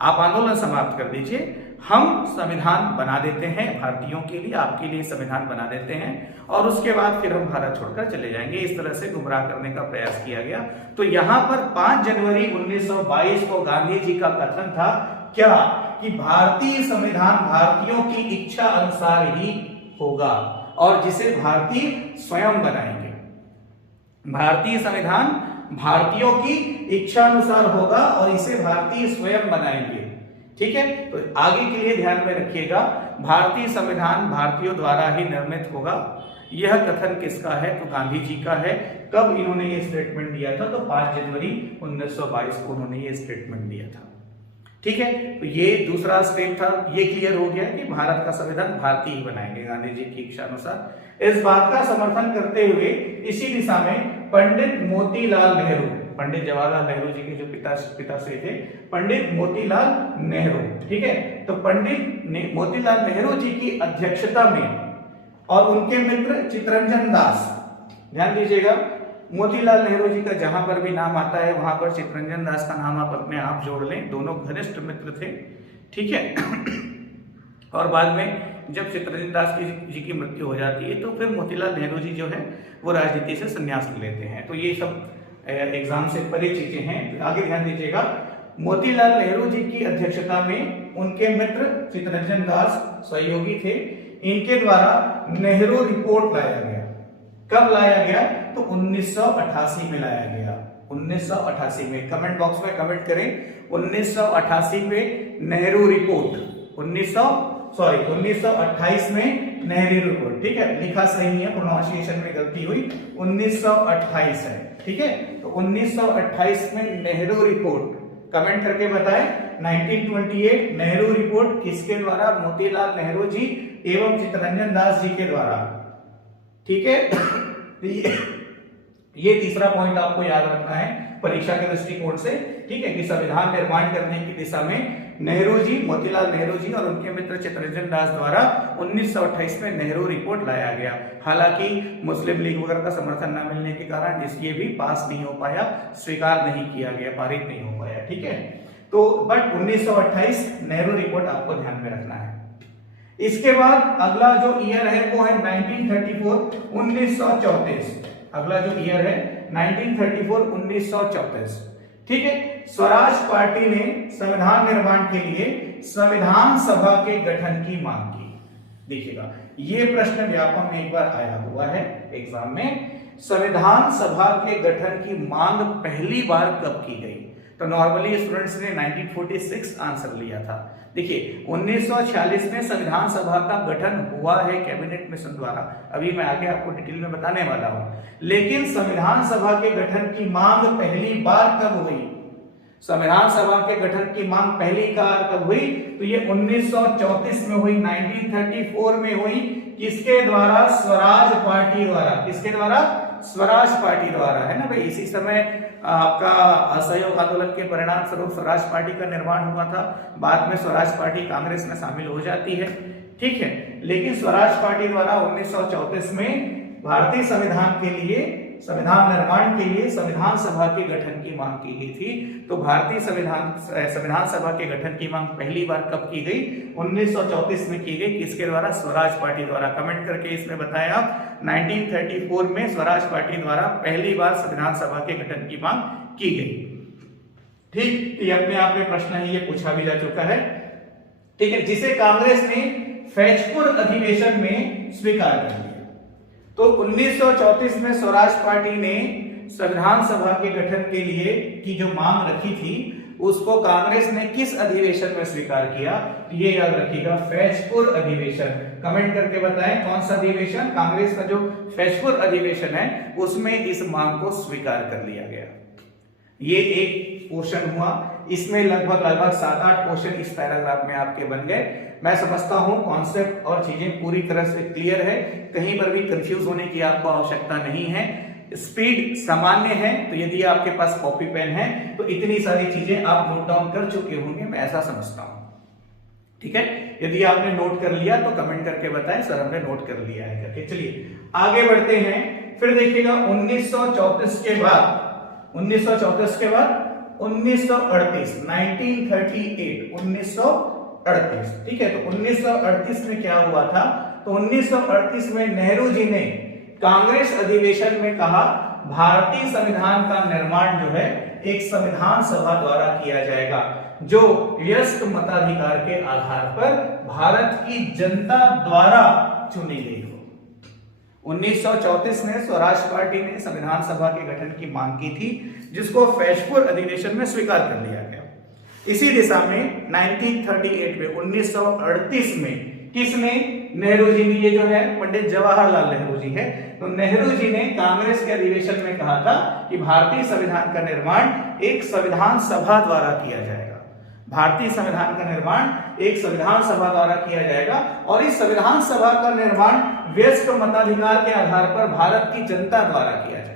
आप आंदोलन समाप्त कर दीजिए, हम संविधान बना देते हैं भारतीयों के लिए, आपके लिए संविधान बना देते हैं और उसके बाद फिर हम भारत छोड़कर चले जाएंगे। इस तरह से गुमराह करने का प्रयास किया गया। तो यहां पर 5 जनवरी 1922 को गांधी जी का कथन था क्या? कि भारतीय संविधान भारतीयों की इच्छा अनुसार ही होगा और जिसे भारतीय स्वयं बनाएंगे। भारतीय संविधान भारतीयों की इच्छा अनुसार होगा और इसे भारतीय स्वयं बनाएंगे। ठीक है, तो आगे के लिए ध्यान में रखिएगा, भारतीय संविधान भारतीयों द्वारा ही निर्मित होगा। यह कथन किसका है? तो गांधी जी का है। कब इन्होंने ये स्टेटमेंट दिया था? तो 5 जनवरी 1922 को उन्होंने ये स्टेटमेंट दिया था। ठीक है, तो ये दूसरा स्टेप था, ये क्लियर हो गया कि भारत का संविधान भारतीय ही बनाएंगे गांधी जी की इच्छा अनुसार। इस बात का समर्थन करते हुए इसी दिशा में पंडित मोतीलाल नेहरू, पंडित जवाहरलाल नेहरू जी के जो पिताश्री थे, पंडित मोतीलाल नेहरू। ठीक है, तो पंडित मोतीलाल नेहरू जी की अध्यक्षता में और उनके मित्र चित्तरंजन दास, ध्यान दीजिएगा, मोतीलाल नेहरू जी का जहां पर भी नाम आता है वहां पर चित्तरंजन दास का नाम आप अपने आप जोड़ लें, दोनों घनिष्ठ मित्र थे। ठीक है, और बाद में जब चित्तरंजन दास जी की मृत्यु हो जाती है तो फिर मोतीलाल नेहरू जी जो है वो राजनीति से संन्यास लेते हैं। तो ये सब एग्जाम से परे चीजें हैं, आगे ध्यान दीजिएगा। मोतीलाल नेहरू जी की अध्यक्षता में उनके मित्र चित्तरंजन दास सहयोगी थे, इनके द्वारा नेहरू रिपोर्ट लाया गया। कब लाया गया? तो 1988 में लाया गया। 1988 में, कमेंट बॉक्स में कमेंट करें 1988 में नेहरू रिपोर्ट, 1928 में नेहरू रिपोर्ट। ठीक है, लिखा सही है, प्रोनाउंसिएशन में गलती हुई, 1928 है। ठीक है, तो 1928 में नेहरू रिपोर्ट, कमेंट करके बताएं 1928 नेहरू रिपोर्ट किसके द्वारा? मोतीलाल नेहरू जी एवं चित्तरंजन दास जी के द्वारा। ठीक है, ये तीसरा पॉइंट आपको याद रखना है परीक्षा के दृष्टिकोण से, ठीक है, कि संविधान निर्माण करने की दिशा में नेहरू जी, मोतीलाल नेहरू जी और उनके मित्र चित्तरंजन दास द्वारा 1928 में नेहरू रिपोर्ट लाया गया। हालांकि मुस्लिम लीग वगैरह का समर्थन न मिलने के कारण ये भी पास नहीं हो पाया, स्वीकार नहीं किया गया, पारित नहीं हो पाया, ठीक है। तो बट 1928 नेहरू रिपोर्ट आपको ध्यान में रखना है। इसके बाद अगला जो ईयर है वो है 1934 1934। अगला जो ईयर है 1934 1934, ठीक है। स्वराज पार्टी ने संविधान निर्माण के लिए संविधान सभा के गठन की मांग की। देखिएगा, ये प्रश्न व्यापक में एक बार आया हुआ है एग्जाम में। संविधान सभा के गठन की मांग पहली बार कब की गई? तो नॉर्मली स्टूडेंट्स ने 1946 आंसर लिया था। देखिए 1946 में संविधान सभा का गठन हुआ है कैबिनेट मिशन द्वारा, अभी मैं आगे आपको डिटेल में बताने वाला हूं। लेकिन संविधान सभा के गठन की मांग पहली बार कब हुई? संविधान सभा के गठन की मांग पहली बार कब हुई? तो ये 1934 में हुई, 1934 में हुई। किसके द्वारा? स्वराज पार्टी द्वारा। किसके द्वारा? स्वराज पार्टी द्वारा, है ना भाई। इसी समय आपका असहयोग आंदोलन के परिणाम स्वरूप स्वराज पार्टी का निर्माण हुआ था। बाद में स्वराज पार्टी कांग्रेस में शामिल हो जाती है, ठीक है। लेकिन स्वराज पार्टी द्वारा 1934 में भारतीय संविधान के लिए, संविधान निर्माण के लिए संविधान सभा के गठन की मांग की गई थी। तो भारतीय संविधान सभा के गठन की मांग पहली बार कब की गई? 1934 में की गई। किसके द्वारा? स्वराज पार्टी द्वारा। कमेंट करके इसमें बताएं आप। 1934 में स्वराज पार्टी द्वारा पहली बार संविधान सभा के गठन की मांग की गई, ठीक। ये अपने आप में प्रश्न है, ये पूछा भी जा चुका है, ठीक है, जिसे कांग्रेस ने फैजपुर अधिवेशन में स्वीकार कर लिया। तो 1934 में स्वराज पार्टी ने संविधान सभा के गठन के लिए की जो मांग रखी थी, उसको कांग्रेस ने किस अधिवेशन में स्वीकार किया? ये याद रखिएगा, फैजपुर अधिवेशन। कमेंट करके बताएं कौन सा अधिवेशन? कांग्रेस का जो फैजपुर अधिवेशन है उसमें इस मांग को स्वीकार कर लिया गया। ये एक पोर्शन हुआ। इसमें लगभग 7-8 क्वेश्चन इस पैराग्राफ में आपके बन गए। मैं समझता हूं कॉन्सेप्ट और चीजें पूरी तरह से क्लियर है, कहीं पर भी कंफ्यूज होने की आपको आवश्यकता नहीं है। स्पीड सामान्य है, तो यदि आपके पास कॉपी पेन है तो इतनी सारी चीजें आप नोट डाउन कर चुके होंगे, मैं ऐसा समझता हूं, ठीक है। यदि आपने नोट कर लिया तो कमेंट करके बताएं सर हमने नोट कर लिया है करके। चलिए आगे बढ़ते हैं। फिर देखिएगा 1934 के बाद 1938 1938, ठीक है। तो 1938 में क्या हुआ था? तो 1938 में नेहरू जी ने कांग्रेस अधिवेशन में कहा भारतीय संविधान का निर्माण जो है एक संविधान सभा द्वारा किया जाएगा, जो वयस्क मताधिकार के आधार पर भारत की जनता द्वारा चुनी गई हो। 1934 में स्वराज पार्टी ने संविधान सभा के गठन की मांग की थी, जिसको फैजपुर अधिवेशन में स्वीकार कर लिया गया। इसी दिशा में 1938 में 1938 में किसने? नेहरू जी ने, ये जो है पंडित जवाहरलाल नेहरू जी है। तो नेहरू जी ने कांग्रेस के अधिवेशन में कहा था कि भारतीय संविधान का निर्माण एक संविधान सभा द्वारा किया जाएगा। भारतीय संविधान का निर्माण एक संविधान सभा द्वारा किया जाएगा, और इस संविधान सभा का निर्माण वयस्क मताधिकार के आधार पर भारत की जनता द्वारा किया जाएगा।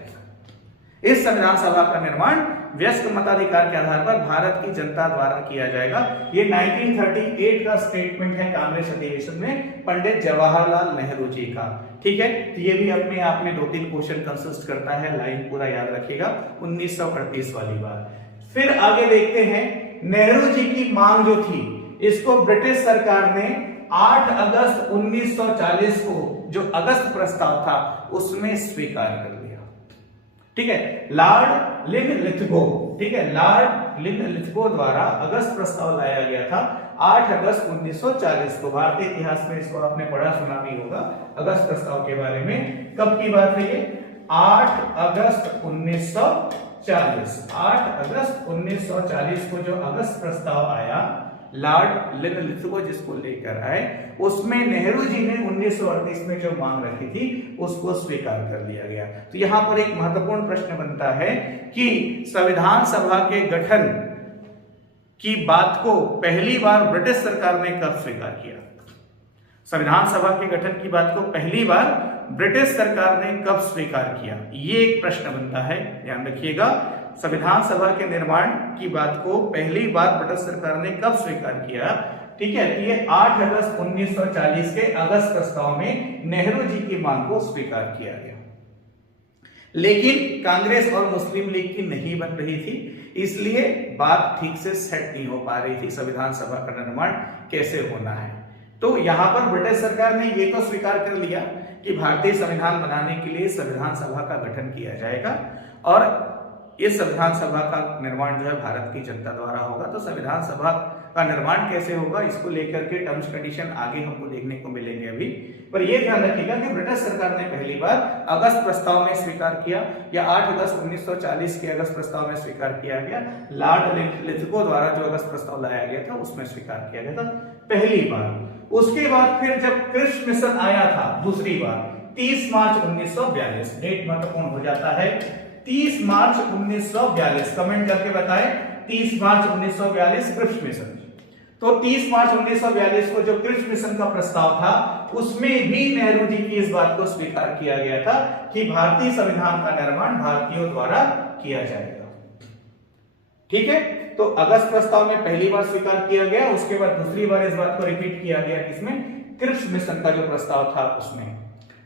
इस संविधान सभा का निर्माण वयस्क मताधिकार के आधार पर भारत की जनता द्वारा किया जाएगा। ये 1938 का स्टेटमेंट है कांग्रेस अधिवेशन में पंडित जवाहरलाल नेहरू जी का, ठीक है। तो ये भी अपने आप में 2-3 क्वेश्चन कंसिस्ट करता है, लाइन पूरा याद रखिएगा 1938 वाली बात। फिर आगे देखते हैं, नेहरू जी की मांग जो थी इसको ब्रिटिश सरकार ने 8 अगस्त 1940 को जो अगस्त प्रस्ताव था उसमें स्वीकार कर लिया, ठीक है। लॉर्ड लिनलिथगो, ठीक है, लॉर्ड लिनलिथगो द्वारा अगस्त प्रस्ताव लाया गया था 8 अगस्त 1940 को। भारतीय इतिहास में इसको आपने पढ़ा सुना भी होगा अगस्त प्रस्ताव के बारे में। कब की बात है ये? 8 अगस्त 1940। 8 अगस्त 1940 को जो अगस्त प्रस्ताव आया, लॉर्ड लिनलिथगो जिसको लेकर आए, उसमें नेहरू जी ने 1938 में जो मांग रखी थी उसको स्वीकार कर लिया गया। तो यहां पर एक महत्वपूर्ण प्रश्न बनता है कि संविधान सभा के गठन की बात को पहली बार ब्रिटिश सरकार ने कब स्वीकार किया? संविधान सभा के गठन की बात को पहली बार ब्रिटिश सरकार ने कब स्वीकार किया, ये एक प्रश्न बनता है, ध्यान रखिएगा। संविधान सभा के निर्माण की बात को पहली बार ब्रिटिश सरकार ने कब स्वीकार किया, ठीक है, तो ये 8 अगस्त 1940 के अगस्त प्रस्ताव में नेहरू जी की मांग को स्वीकार किया गया। लेकिन कांग्रेस और मुस्लिम लीग की नहीं बन रही थी, इसलिए बात ठीक से सेट नहीं हो पा रही थी संविधान सभा का निर्माण कैसे होना है। तो यहां पर ब्रिटिश सरकार ने ये तो स्वीकार कर लिया कि भारतीय संविधान बनाने के लिए संविधान सभा का गठन किया जाएगा और इस संविधान सभा का निर्माण जो है भारत की जनता द्वारा होगा। तो संविधान सभा का निर्माण कैसे होगा, इसको लेकर के टर्म्स कंडीशन आगे हमको देखने को मिलेंगे अभी। पर यह ध्यान रखिएगा कि ब्रिटिश सरकार ने पहली बार अगस्त प्रस्ताव में स्वीकार किया, या 8 अगस्त 1940 के अगस्त प्रस्ताव में स्वीकार किया गया। लॉर्ड लिथगो द्वारा जो अगस्त प्रस्ताव लाया गया था उसमें स्वीकार किया गया था पहली बार। उसके बाद फिर जब क्रिप्स मिशन आया था दूसरी बार 30 मार्च 1942, डेट महत्वपूर्ण हो जाता है, 30 मार्च 1942, कमेंट करके बताएं 30 मार्च 1942 क्रिप्स मिशन। तो 30 मार्च 1942 को जो क्रिप्स मिशन का प्रस्ताव था उसमें भी नेहरू जी की इस बात को स्वीकार किया गया था कि भारतीय संविधान का निर्माण भारतीयों द्वारा किया जाएगा। ठीक है, तो अगस्त प्रस्ताव में पहली बार स्वीकार किया गया, उसके बाद दूसरी बार इस बात को रिपीट किया गया किसमें, क्रिप्स मिशन का जो प्रस्ताव था उसमें।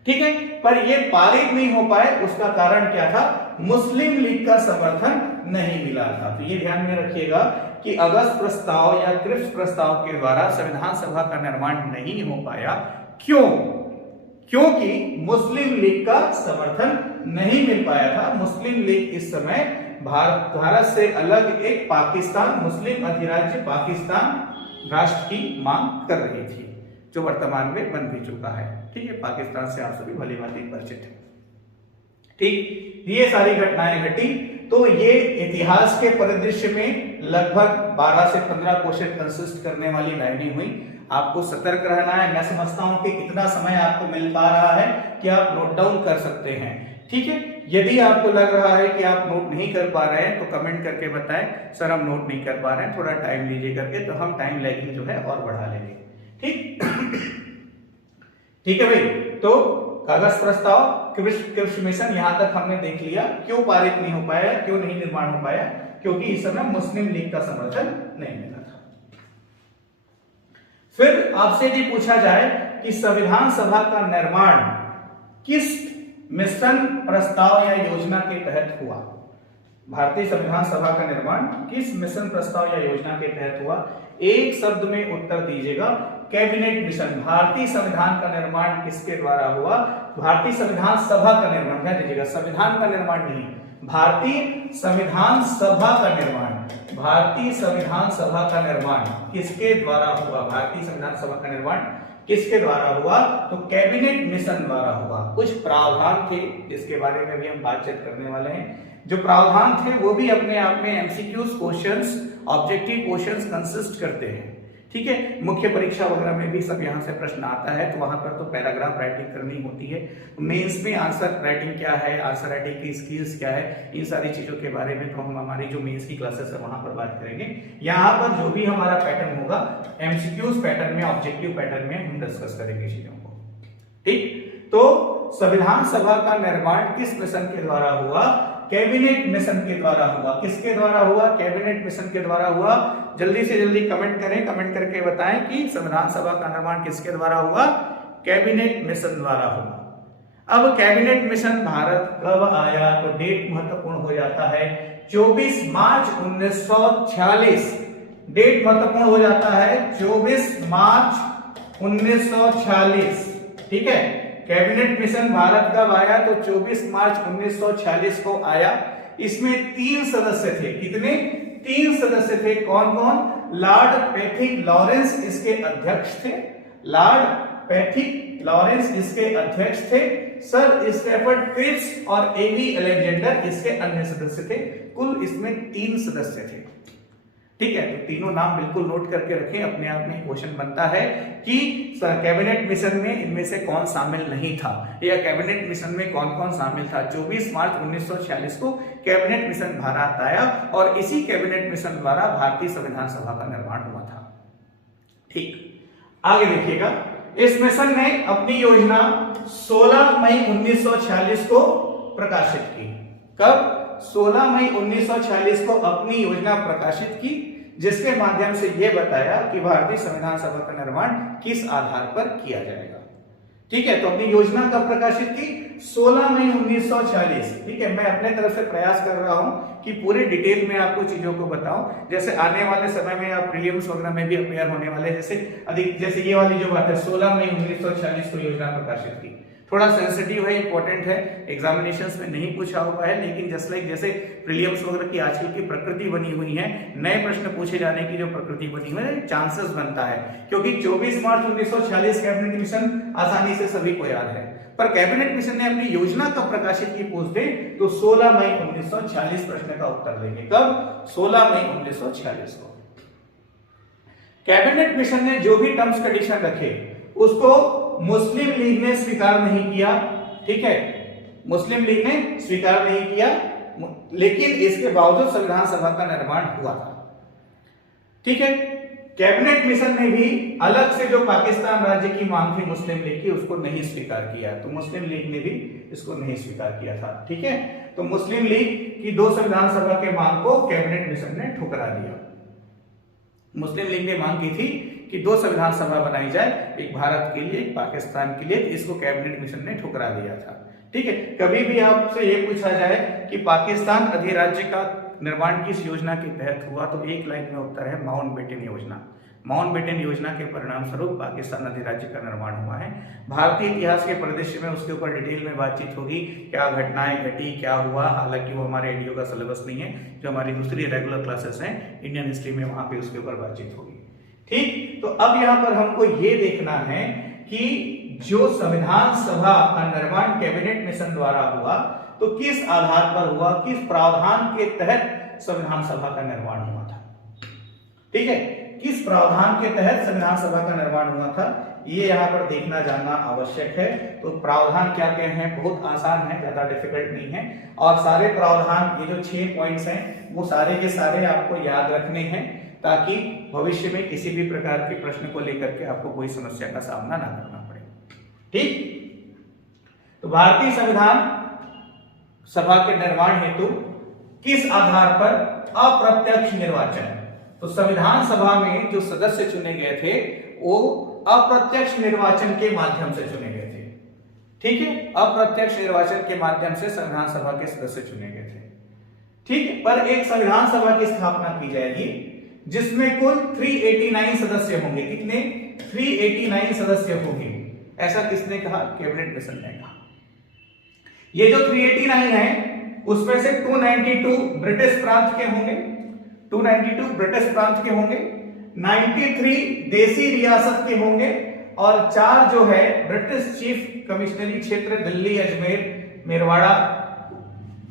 ठीक है, पर ये पारित नहीं हो पाए, उसका कारण क्या था, मुस्लिम लीग का समर्थन नहीं मिला था। तो ये ध्यान में रखिएगा कि अगस्त प्रस्ताव या क्रिप्स प्रस्ताव के द्वारा संविधान सभा का निर्माण नहीं हो पाया। क्यों? क्योंकि मुस्लिम लीग का समर्थन नहीं मिल पाया था। मुस्लिम लीग इस समय भारत से अलग एक पाकिस्तान, मुस्लिम अधिराज्य पाकिस्तान राष्ट्र की मांग कर रही थी, जो वर्तमान में बन भी चुका है। ठीक है, पाकिस्तान से आप सभी भली भांति परिचित हैं। ठीक, ये सारी घटनाएं घटी। तो ये इतिहास के परिदृश्य में लगभग 12 से 15 क्वेश्चन कंसिस्ट करने वाली लाइनें हुई। आपको सतर्क रहना है। मैं समझता हूं कि इतना समय आपको मिल पा रहा है कि आप नोट डाउन कर सकते हैं। ठीक है, यदि आपको लग रहा है कि आप नोट नहीं कर पा रहे हैं तो कमेंट करके बताएं, सर हम नोट नहीं कर पा रहे हैं, थोड़ा टाइम लीजिए करके, तो हम टाइम लैगिंग जो है और बढ़ा लेंगे। ठीक ठीक है भाई, तो कागज प्रस्ताव, क्रिप्स मिशन यहां तक हमने देख लिया। क्यों पारित नहीं हो पाया, क्यों नहीं निर्माण हो पाया, क्योंकि इस समय मुस्लिम लीग का समर्थन नहीं मिला था। फिर आपसे भी पूछा जाए कि संविधान सभा का निर्माण किस मिशन, प्रस्ताव या योजना के तहत हुआ। भारतीय संविधान सभा का निर्माण किस मिशन, प्रस्ताव या योजना के तहत हुआ? एक शब्द में उत्तर दीजिएगा, कैबिनेट मिशन। भारतीय संविधान का निर्माण किसके द्वारा हुआ? भारतीय संविधान सभा का निर्माण, ध्यान दीजिएगा, संविधान का निर्माण नहीं, भारतीय संविधान सभा का निर्माण। भारतीय संविधान सभा का निर्माण किसके द्वारा हुआ? भारतीय संविधान सभा का निर्माण किसके द्वारा हुआ? तो कैबिनेट मिशन द्वारा हुआ। कुछ प्रावधान थे जिसके बारे में भी हम बातचीत करने वाले हैं। जो प्रावधान थे वो भी अपने आप में MCQs questions, objective questions consist करते हैं। ठीक है, मुख्य परीक्षा वगैरह में भी सब यहाँ से प्रश्न आता है, तो वहां पर तो पैराग्राफ राइटिंग करनी होती है। मेंस में आंसर राइटिंग क्या है, आंसर राइटिंग की स्किल्स क्या है, इन सारी चीजों के बारे में तो हम हमारी जो मेंस की क्लासेस है वहां पर बात करेंगे। यहाँ पर जो भी हमारा पैटर्न होगा एमसीक्यूज पैटर्न में, ऑब्जेक्टिव पैटर्न में हम डिस्कस करेंगे चीजों को। ठीक, तो संविधान सभा का निर्माण किस मिशन के द्वारा हुआ? कैबिनेट मिशन के द्वारा हुआ। किसके द्वारा हुआ? कैबिनेट मिशन के द्वारा हुआ। जल्दी से जल्दी कमेंट करें, कमेंट करके बताएं कि संविधान सभा का निर्माण किसके द्वारा हुआ? कैबिनेट मिशन द्वारा हुआ। अब कैबिनेट मिशन भारत कब आया? तो डेट महत्वपूर्ण हो जाता है 24 मार्च 1946। डेट महत्वपूर्ण हो जाता है 24 मार्च 1946। ठीक है, कैबिनेट मिशन भारत कब आया? तो 24 मार्च 1946 को आया। इसमें 3 सदस्य थे। कितने? 3 सदस्य थे। कौन कौन? लॉर्ड पैथिक लॉरेंस इसके अध्यक्ष थे। लॉर्ड पैथिक लॉरेंस इसके अध्यक्ष थे। सर स्टेफर्ड क्रिप्स और एवी अलेक्जेंडर इसके अन्य सदस्य थे। कुल इसमें 3 सदस्य थे। ठीक है, तो तीनों नाम बिल्कुल नोट करके रखें। अपने आप में क्वेश्चन बनता है कि कैबिनेट मिशन में इनमें से कौन शामिल नहीं था, या कैबिनेट मिशन में कौन कौन शामिल था। 24 मार्च 1946 को कैबिनेट मिशन भारत आया और इसी कैबिनेट मिशन द्वारा भारतीय संविधान सभा का निर्माण हुआ था। ठीक, आगे देखिएगा इस मिशन ने अपनी योजना 16 मई 1946 को प्रकाशित की। कब? 16 मई 1946 को अपनी योजना प्रकाशित की, जिसके माध्यम से यह बताया कि भारतीय संविधान सभा का निर्माण किस आधार पर किया जाएगा। ठीक है, तो अपनी योजना कब प्रकाशित की? 16 मई 1946। ठीक है, मैं अपने तरफ से प्रयास कर रहा हूं कि पूरे डिटेल में आपको चीजों को बताऊं, जैसे आने वाले समय में आप प्रीलिम्स वगैरह में भी अपेयर होने वाले, जैसे ये वाली जो बात है 16 मई 1946 को योजना प्रकाशित की, थोड़ा सेंसिटिव है, इंपॉर्टेंट है, एग्जामिनेशंस में नहीं पूछा हुआ है, लेकिन जस्ट लाइक जैसे प्रीलिम्स वगैरह की आजकल की प्रकृति बनी हुई है, नए प्रश्न पूछे जाने की जो प्रकृति बनी हुई है, चांसेस बनता है, क्योंकि 24 मार्च 1946 कैबिनेट मिशन आसानी से सभी को याद है, पर कैबिनेट मिशन ने अपनी योजना कब प्रकाशित की पूछ दे तो 16 मई 1946 प्रश्न का उत्तर देंगे। कब? 16 मई 1946 को। कैबिनेट मिशन ने जो भी टर्म्स कंडीशन रखे उसको मुस्लिम लीग ने स्वीकार नहीं किया। ठीक है, मुस्लिम लीग ने स्वीकार नहीं किया, लेकिन इसके बावजूद संविधान सभा का निर्माण हुआ था। ठीक है, कैबिनेट मिशन ने भी अलग से जो पाकिस्तान राज्य की मांग थी मुस्लिम लीग की, उसको नहीं स्वीकार किया, तो मुस्लिम लीग ने भी इसको नहीं स्वीकार किया था। ठीक है, तो मुस्लिम लीग की दो संविधान सभा के मांग को कैबिनेट मिशन ने ठुकरा दिया। मुस्लिम लीग ने मांग की थी कि दो संविधान सभा बनाई जाए, एक भारत के लिए, एक पाकिस्तान के लिए, इसको कैबिनेट मिशन ने ठुकरा दिया था। ठीक है, कभी भी आपसे ये पूछा जाए कि पाकिस्तान अधिराज्य का निर्माण किस योजना के तहत हुआ, तो एक लाइन में उत्तर है माउंटबेटन योजना। माउंटबेटन योजना के परिणाम स्वरूप पाकिस्तान अधिराज्य का निर्माण हुआ है। भारतीय इतिहास के परिदृश्य में उसके ऊपर डिटेल में बातचीत होगी, क्या घटनाएं घटी, क्या हुआ, हालांकि वो हमारे एडीओ का सिलेबस नहीं है, जो हमारी दूसरी रेगुलर क्लासेस हैं इंडियन हिस्ट्री में, वहां पे उसके ऊपर बातचीत होगी। ठीक, तो अब यहां पर हमको ये देखना है कि जो संविधान सभा का निर्माण कैबिनेट मिशन द्वारा हुआ तो किस आधार पर हुआ, किस प्रावधान के तहत संविधान सभा का निर्माण हुआ था। ठीक है, किस प्रावधान के तहत संविधान सभा का निर्माण हुआ था, ये यहाँ पर देखना जानना आवश्यक है। तो प्रावधान क्या क्या हैं, बहुत आसान है, ज्यादा डिफिकल्ट नहीं है, और सारे प्रावधान ये जो 6 पॉइंट्स हैं वो सारे के सारे आपको याद रखने हैं, ताकि भविष्य में किसी भी प्रकार के प्रश्न को लेकर के आपको कोई समस्या का सामना ना करना पड़े। ठीक, तो भारतीय संविधान सभा के निर्माण हेतु किस आधार पर? अप्रत्यक्ष निर्वाचन। तो संविधान सभा में जो सदस्य चुने गए थे वो अप्रत्यक्ष निर्वाचन के माध्यम से चुने गए थे। ठीक है, अप्रत्यक्ष निर्वाचन के माध्यम से संविधान सभा के सदस्य चुने गए थे। ठीक है, पर एक संविधान सभा की स्थापना की जाएगी जिसमें कुल 389 सदस्य होंगे। कितने? 389 सदस्य होंगे। ऐसा किसने कहा? कैबिनेट मिशन ने कहा। ये जो 389 है उसमें से 292 ब्रिटिश प्रांत के होंगे, 292 ब्रिटिश प्रांत के होंगे, 93 देसी रियासत के होंगे, और 4 जो है ब्रिटिश चीफ कमिश्नरी क्षेत्र दिल्ली, अजमेर, मेरवाड़ा,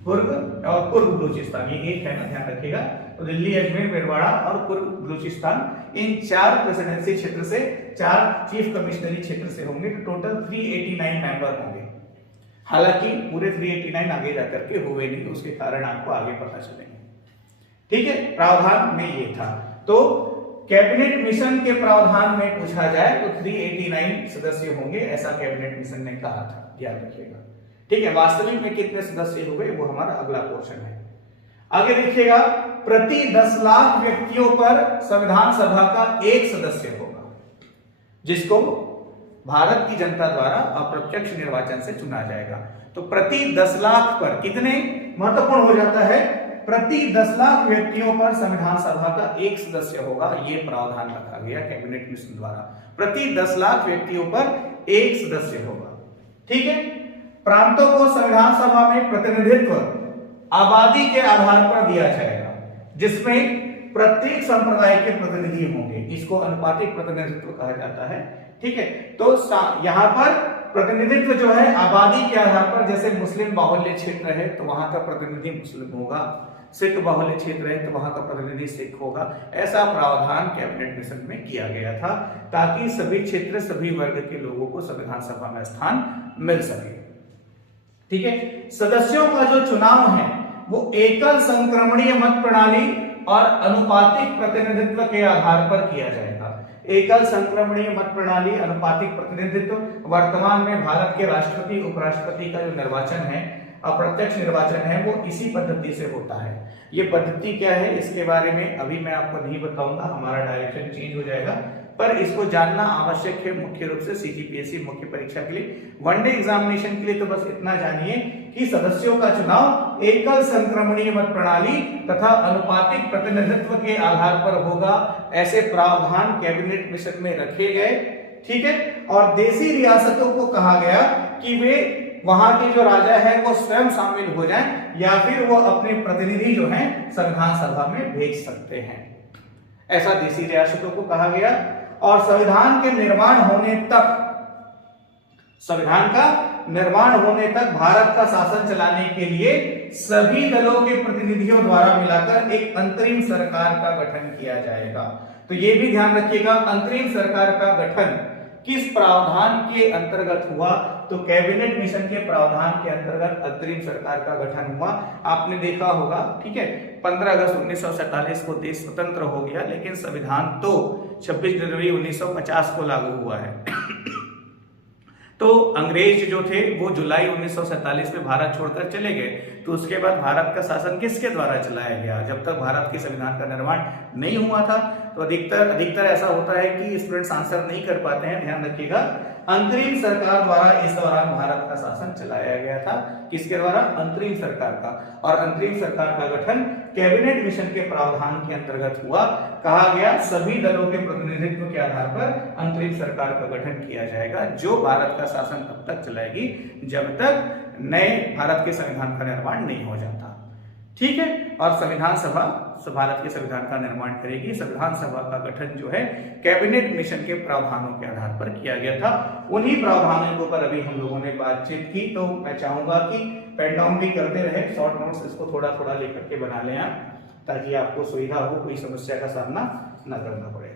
कुर्ग और पूर्व बलूचिस्तान। ये एक है ना, ध्यान रखिएगा। तो दिल्ली, अजमेर, मेरवाड़ा और पूर्व बलूचिस्तान, इन 4 प्रेसिडेंसी क्षेत्र से, 4 चीफ कमिश्नरी क्षेत्र से होंगे। तो टोटल 389 मेंबर होंगे। हालांकि पूरे 389 आगे जाकर के हुए नहीं, उसके कारण आपको आगे पता चलेंगे। ठीक है, प्रावधान में ये था। तो कैबिनेट मिशन के प्रावधान में पूछा जाए तो 389 सदस्य होंगे, ऐसा कैबिनेट मिशन ने कहा था, ध्यान रखिएगा। ठीक है, वास्तविक में कितने सदस्य हुए वो हमारा अगला पोर्शन है। आगे देखिएगा, प्रति 10 लाख व्यक्तियों पर संविधान सभा का एक सदस्य होगा, जिसको भारत की जनता द्वारा अप्रत्यक्ष निर्वाचन से चुना जाएगा। तो प्रति 10 लाख पर कितने, महत्वपूर्ण हो जाता है, प्रति 10 लाख व्यक्तियों पर संविधान सभा का एक सदस्य होगा। यह प्रावधान रखा गया कैबिनेट मिशन द्वारा, प्रति 10 लाख व्यक्तियों पर एक सदस्य होगा। ठीक है, प्रांतों को संविधान सभा में प्रतिनिधित्व आबादी के आधार पर दिया जाएगा, जिसमें प्रत्येक संप्रदाय के प्रतिनिधि होंगे। इसको अनुपातिक प्रतिनिधित्व कहा जाता है। ठीक है, तो यहां पर प्रतिनिधित्व जो है आबादी के आधार पर, जैसे मुस्लिम बाहुल्य क्षेत्र है तो वहां का प्रतिनिधि मुस्लिम होगा, सिख बाहुल्य क्षेत्र है तो वहां का प्रतिनिधि सिख होगा। ऐसा प्रावधान कैबिनेट मिशन में किया गया था, ताकि सभी क्षेत्र, सभी वर्ग के लोगों को संविधान सभा में स्थान मिल सके। ठीक है, सदस्यों का जो चुनाव है वो एकल संक्रमणीय मत प्रणाली और अनुपातिक प्रतिनिधित्व के आधार पर किया जाएगा। एकल संक्रमणीय मत प्रणाली, अनुपातिक प्रतिनिधित्व। वर्तमान में भारत के राष्ट्रपति उपराष्ट्रपति का जो निर्वाचन है, अप्रत्यक्ष निर्वाचन है, वो इसी पद्धति से होता है। ये पद्धति क्या है इसके बारे में अभी मैं आपको नहीं बताऊंगा, हमारा डायरेक्शन चेंज हो जाएगा, पर इसको जानना आवश्यक है मुख्य रूप से सीजीपीएससी मुख्य परीक्षा के लिए। वनडे एग्जामिनेशन के लिए तो बस इतना जानिए कि सदस्यों का चुनाव एकल संक्रमणीय मत प्रणाली तथा अनुपातिक प्रतिनिधित्व के आधार पर होगा, ऐसे प्रावधान कैबिनेट मिशन में रखे गए। ठीक है, और देशी रियासतों को कहा गया कि वे वहां के जो राजा है वो स्वयं शामिल हो जाएं या फिर वो अपने प्रतिनिधि जो हैं संविधान सभा में भेज सकते हैं, ऐसा देशी रियासतों को कहा गया। और संविधान के निर्माण होने तक, संविधान का निर्माण होने तक भारत का शासन चलाने के लिए सभी दलों के प्रतिनिधियों द्वारा मिलाकर एक अंतरिम सरकार का गठन किया जाएगा। तो ये भी ध्यान रखिएगा, अंतरिम सरकार का गठन किस प्रावधान के अंतर्गत हुआ, तो कैबिनेट मिशन के प्रावधान के अंतर्गत अंतरिम सरकार का गठन हुआ। आपने देखा होगा, ठीक है, 15 अगस्त 1947 को देश स्वतंत्र हो गया, लेकिन संविधान तो 26 जनवरी 1950 को लागू हुआ है। तो अंग्रेज जो थे वो जुलाई 1947 में भारत छोड़कर चले गए, तो उसके बाद भारत का शासन किसके द्वारा चलाया गया? जब तक भारत के संविधान का निर्माण नहीं हुआ था। तो अधिकतर ऐसा होता है कि स्टूडेंट्स आंसर नहीं कर पाते हैं, ध्यान रखिएगा। अंतरिम सरकार द्वारा इस दौरान भारत का शासन चलाया गया था, किसके द्वारा? अंतरिम सरकार का। और अंतरिम सरकार का गठन कैबिनेट मिशन के प्रावधान के अंतर्गत हुआ। कहा गया सभी दलों के प्रतिनिधित्व के आधार पर अंतरिम सरकार का गठन किया जाएगा, जो भारत का शासन तब तक चलाएगी जब तक नए भारत के संविधान का निर्माण नहीं हो जाता। ठीक है, और संविधान सभा भारत के संविधान का निर्माण करेगी। संविधान सभा का गठन जो है कैबिनेट मिशन के प्रावधानों के आधार पर किया गया था। उन्हीं प्रावधानों के ऊपर अभी हम लोगों ने बातचीत की, तो मैं चाहूंगा कि पेन डाउन भी करते रहे, शॉर्ट नोट्स इसको थोड़ा थोड़ा लेकर के बना लें आप, ताकि आपको सुविधा हो, कोई समस्या का सामना न करना पड़े।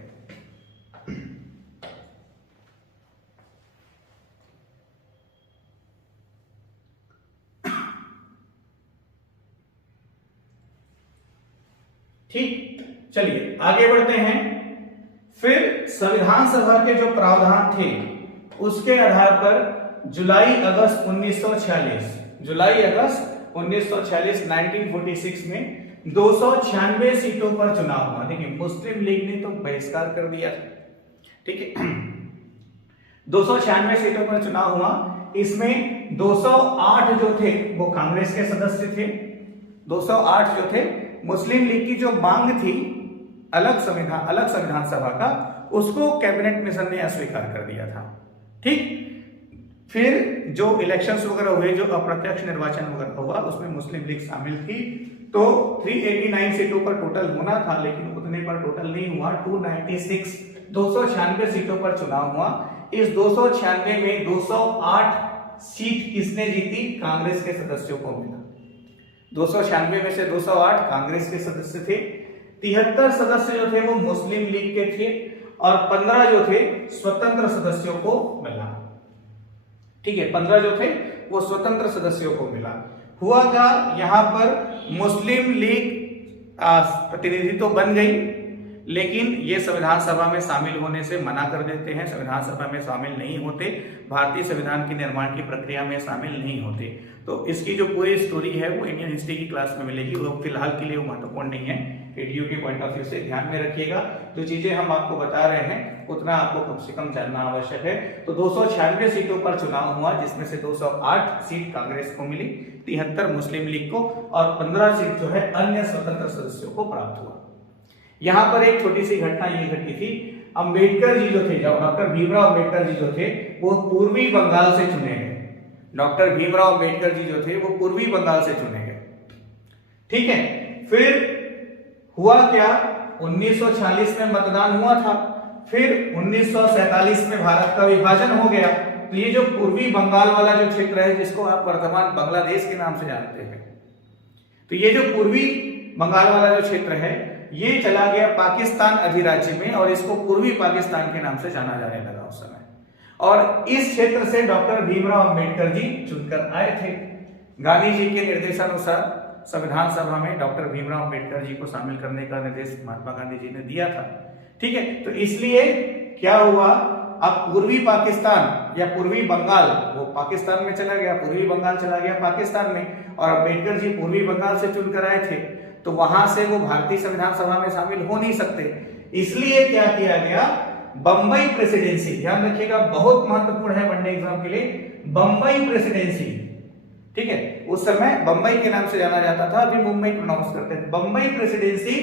ठीक, चलिए आगे बढ़ते हैं। फिर संविधान सभा के जो प्रावधान थे उसके आधार पर जुलाई अगस्त 1946 1946 में 296 सीटों पर चुनाव हुआ। देखिए, मुस्लिम लीग ने तो बहिष्कार कर दिया था, ठीक है। 296 सीटों पर चुनाव हुआ, इसमें 208 जो थे वो कांग्रेस के सदस्य थे, 208 जो थे। मुस्लिम लीग की जो मांग थी अलग संविधान सभा का, उसको कैबिनेट मिशन ने अस्वीकार कर दिया था। ठीक, फिर जो इलेक्शंस वगैरह हुए, जो अप्रत्यक्ष निर्वाचन वगैरह हुआ, उसमें मुस्लिम लीग शामिल थी। तो 389 सीटों पर टोटल होना था, लेकिन उतने पर टोटल नहीं हुआ। 296 सीटों पर चुनाव हुआ। इस 296 में 208 सीट किसने जीती? कांग्रेस के सदस्यों को मिला। 296 में से 208 कांग्रेस के सदस्य थे, 73 सदस्य जो थे वो मुस्लिम लीग के थे, और 15 जो थे स्वतंत्र सदस्यों को मिला। ठीक है, 15 जो थे वो स्वतंत्र सदस्यों को मिला। हुआ क्या, यहां पर मुस्लिम लीग प्रतिनिधि तो बन गई, लेकिन ये संविधान सभा में शामिल होने से मना कर देते हैं, संविधान सभा में शामिल नहीं होते, भारतीय संविधान के निर्माण की प्रक्रिया में शामिल नहीं होते। तो इसकी जो पूरी स्टोरी है वो इंडियन हिस्ट्री की क्लास में मिलेगी, वो फिलहाल के लिए वो महत्वपूर्ण नहीं है, रेडियो के पॉइंट ऑफ व्यू से ध्यान में रखिएगा। जो चीजें हम आपको बता रहे हैं उतना आपको कम से कम जानना आवश्यक है। तो 296 सीटों पर चुनाव हुआ, जिसमें से 208 सीट कांग्रेस को मिली, 73 मुस्लिम लीग को, और 15 सीट जो है अन्य स्वतंत्र सदस्यों को प्राप्त हुआ। यहां पर एक छोटी सी घटना ये घटी थी, अंबेडकर जी जो थे, डॉक्टर भीमराव अंबेडकर जी जो थे वो पूर्वी बंगाल से चुने गए। डॉक्टर भीमराव अंबेडकर जी जो थे वो पूर्वी बंगाल से चुने गए। ठीक है, फिर हुआ क्या, 1946 में मतदान हुआ था, फिर 1947 में भारत का विभाजन हो गया। तो ये जो पूर्वी बंगाल वाला जो क्षेत्र है, जिसको आप वर्तमान बांग्लादेश के नाम से जानते हैं, तो ये जो पूर्वी बंगाल वाला जो क्षेत्र है ये चला गया पाकिस्तान अधिराज्य में, और इसको पूर्वी पाकिस्तान के नाम से जाना जाने लगा उस समय। और इस क्षेत्र से डॉक्टर भीमराव अंबेडकर जी चुनकर आए थे। गांधी जी के निर्देशानुसार संविधान सभा में डॉक्टर भीमराव अंबेडकर जी को शामिल करने का निर्देश महात्मा गांधी जी ने दिया था। ठीक है, तो इसलिए क्या हुआ, अब पूर्वी पाकिस्तान या पूर्वी बंगाल, वो पाकिस्तान में चला गया, पूर्वी बंगाल चला गया पाकिस्तान में, और अम्बेडकर जी पूर्वी बंगाल से चुनकर आए थे, तो वहां से वो भारतीय संविधान सभा में शामिल हो नहीं सकते। इसलिए क्या किया गया, बंबई प्रेसिडेंसी, ध्यान रखिएगा बहुत महत्वपूर्ण है वनडे एग्जाम के लिए, बंबई प्रेसिडेंसी, ठीक है, उस समय बंबई के नाम से जाना जाता था, अभी मुंबई प्रोनाउंस करते थे। बंबई प्रेसिडेंसी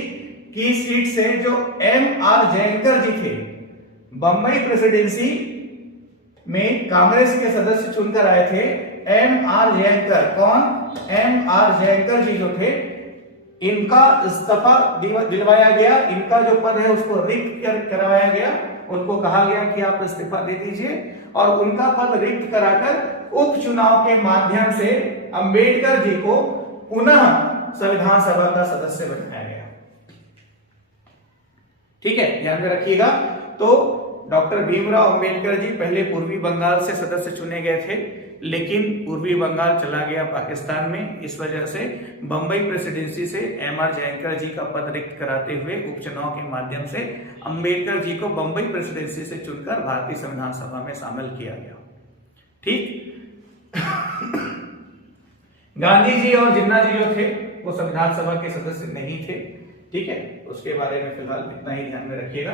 की सीट से जो M.R. जयंकर जी थे, बंबई प्रेसिडेंसी में कांग्रेस के सदस्य चुनकर आए थे M.R. जयंकर। कौन? M.R. जयंकर जी जो थे, इनका इस्तीफा दिलवाया गया, इनका जो पद है उसको रिक्त करवाया गया, उनको कहा गया कि आप इस्तीफा दे दीजिए, और उनका पद रिक्त कराकर उपचुनाव के माध्यम से अंबेडकर जी को पुनः संविधान सभा का सदस्य बनाया गया। ठीक है, ध्यान में रखिएगा। तो डॉक्टर भीमराव अंबेडकर जी पहले पूर्वी बंगाल से सदस्य चुने गए थे, लेकिन पूर्वी बंगाल चला गया पाकिस्तान में, इस वजह से बंबई प्रेसिडेंसी से M.R. जयंकर जी का पद रिक्त कराते हुए उपचुनाव के माध्यम से अंबेडकर जी को बंबई प्रेसिडेंसी से चुनकर भारतीय संविधान सभा में शामिल किया गया। ठीक। गांधी जी और जिन्ना जी जो थे वो संविधान सभा के सदस्य नहीं थे। ठीक है, उसके बारे में फिलहाल इतना ही ध्यान में रखिएगा।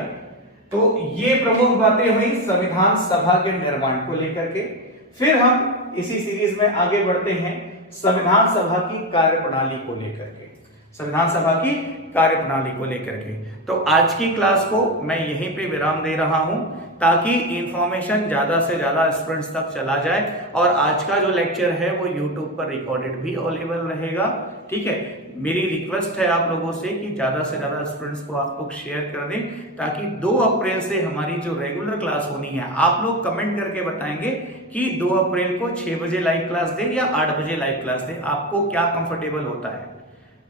तो ये प्रमुख बातें हुई संविधान सभा के निर्माण को लेकर के। फिर हम इसी सीरीज में आगे बढ़ते हैं संविधान सभा की कार्यप्रणाली को लेकर के, संविधान सभा की कार्यप्रणाली को लेकर के। तो आज की क्लास को मैं यहीं पे विराम दे रहा हूं ताकि इंफॉर्मेशन ज्यादा से ज्यादा स्टूडेंट्स तक चला जाए, और आज का जो लेक्चर है वो यूट्यूब पर रिकॉर्डेड भी अवेलेबल रहेगा। ठीक है, मेरी रिक्वेस्ट है आप लोगों से कि ज्यादा से ज्यादा स्टूडेंट्स को आप लोग शेयर कर दें, ताकि 2 अप्रैल से हमारी जो रेगुलर क्लास होनी है, आप लोग कमेंट करके बताएंगे कि 2 अप्रैल को 6 बजे लाइव क्लास दें या 8 बजे लाइव क्लास दें, आपको क्या कंफर्टेबल होता है।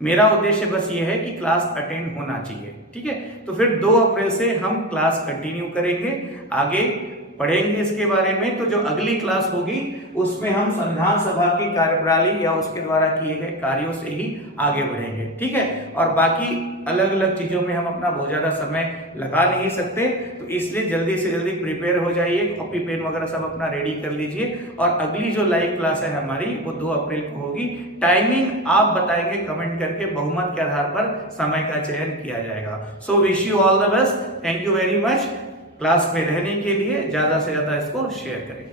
मेरा उद्देश्य बस ये है कि क्लास अटेंड होना चाहिए। ठीक है, तो फिर 2 अप्रैल से हम क्लास कंटिन्यू करेंगे, आगे पढ़ेंगे इसके बारे में। तो जो अगली क्लास होगी उसमें हम संविधान सभा की कार्यप्रणाली या उसके द्वारा किए गए कार्यों से ही आगे बढ़ेंगे। ठीक है, और बाकी अलग अलग चीजों में हम अपना बहुत ज्यादा समय लगा नहीं सकते, तो इसलिए जल्दी से जल्दी प्रिपेयर हो जाइए, कॉपी पेन वगैरह सब अपना रेडी कर लीजिए। और अगली जो लाइव क्लास है हमारी वो 2 अप्रैल को होगी। टाइमिंग आप बताएंगे कमेंट करके, बहुमत के आधार पर समय का चयन किया जाएगा। So wish you all the best, thank you very much. Class में रहने के लिए ज्यादा से ज्यादा इसको शेयर करें।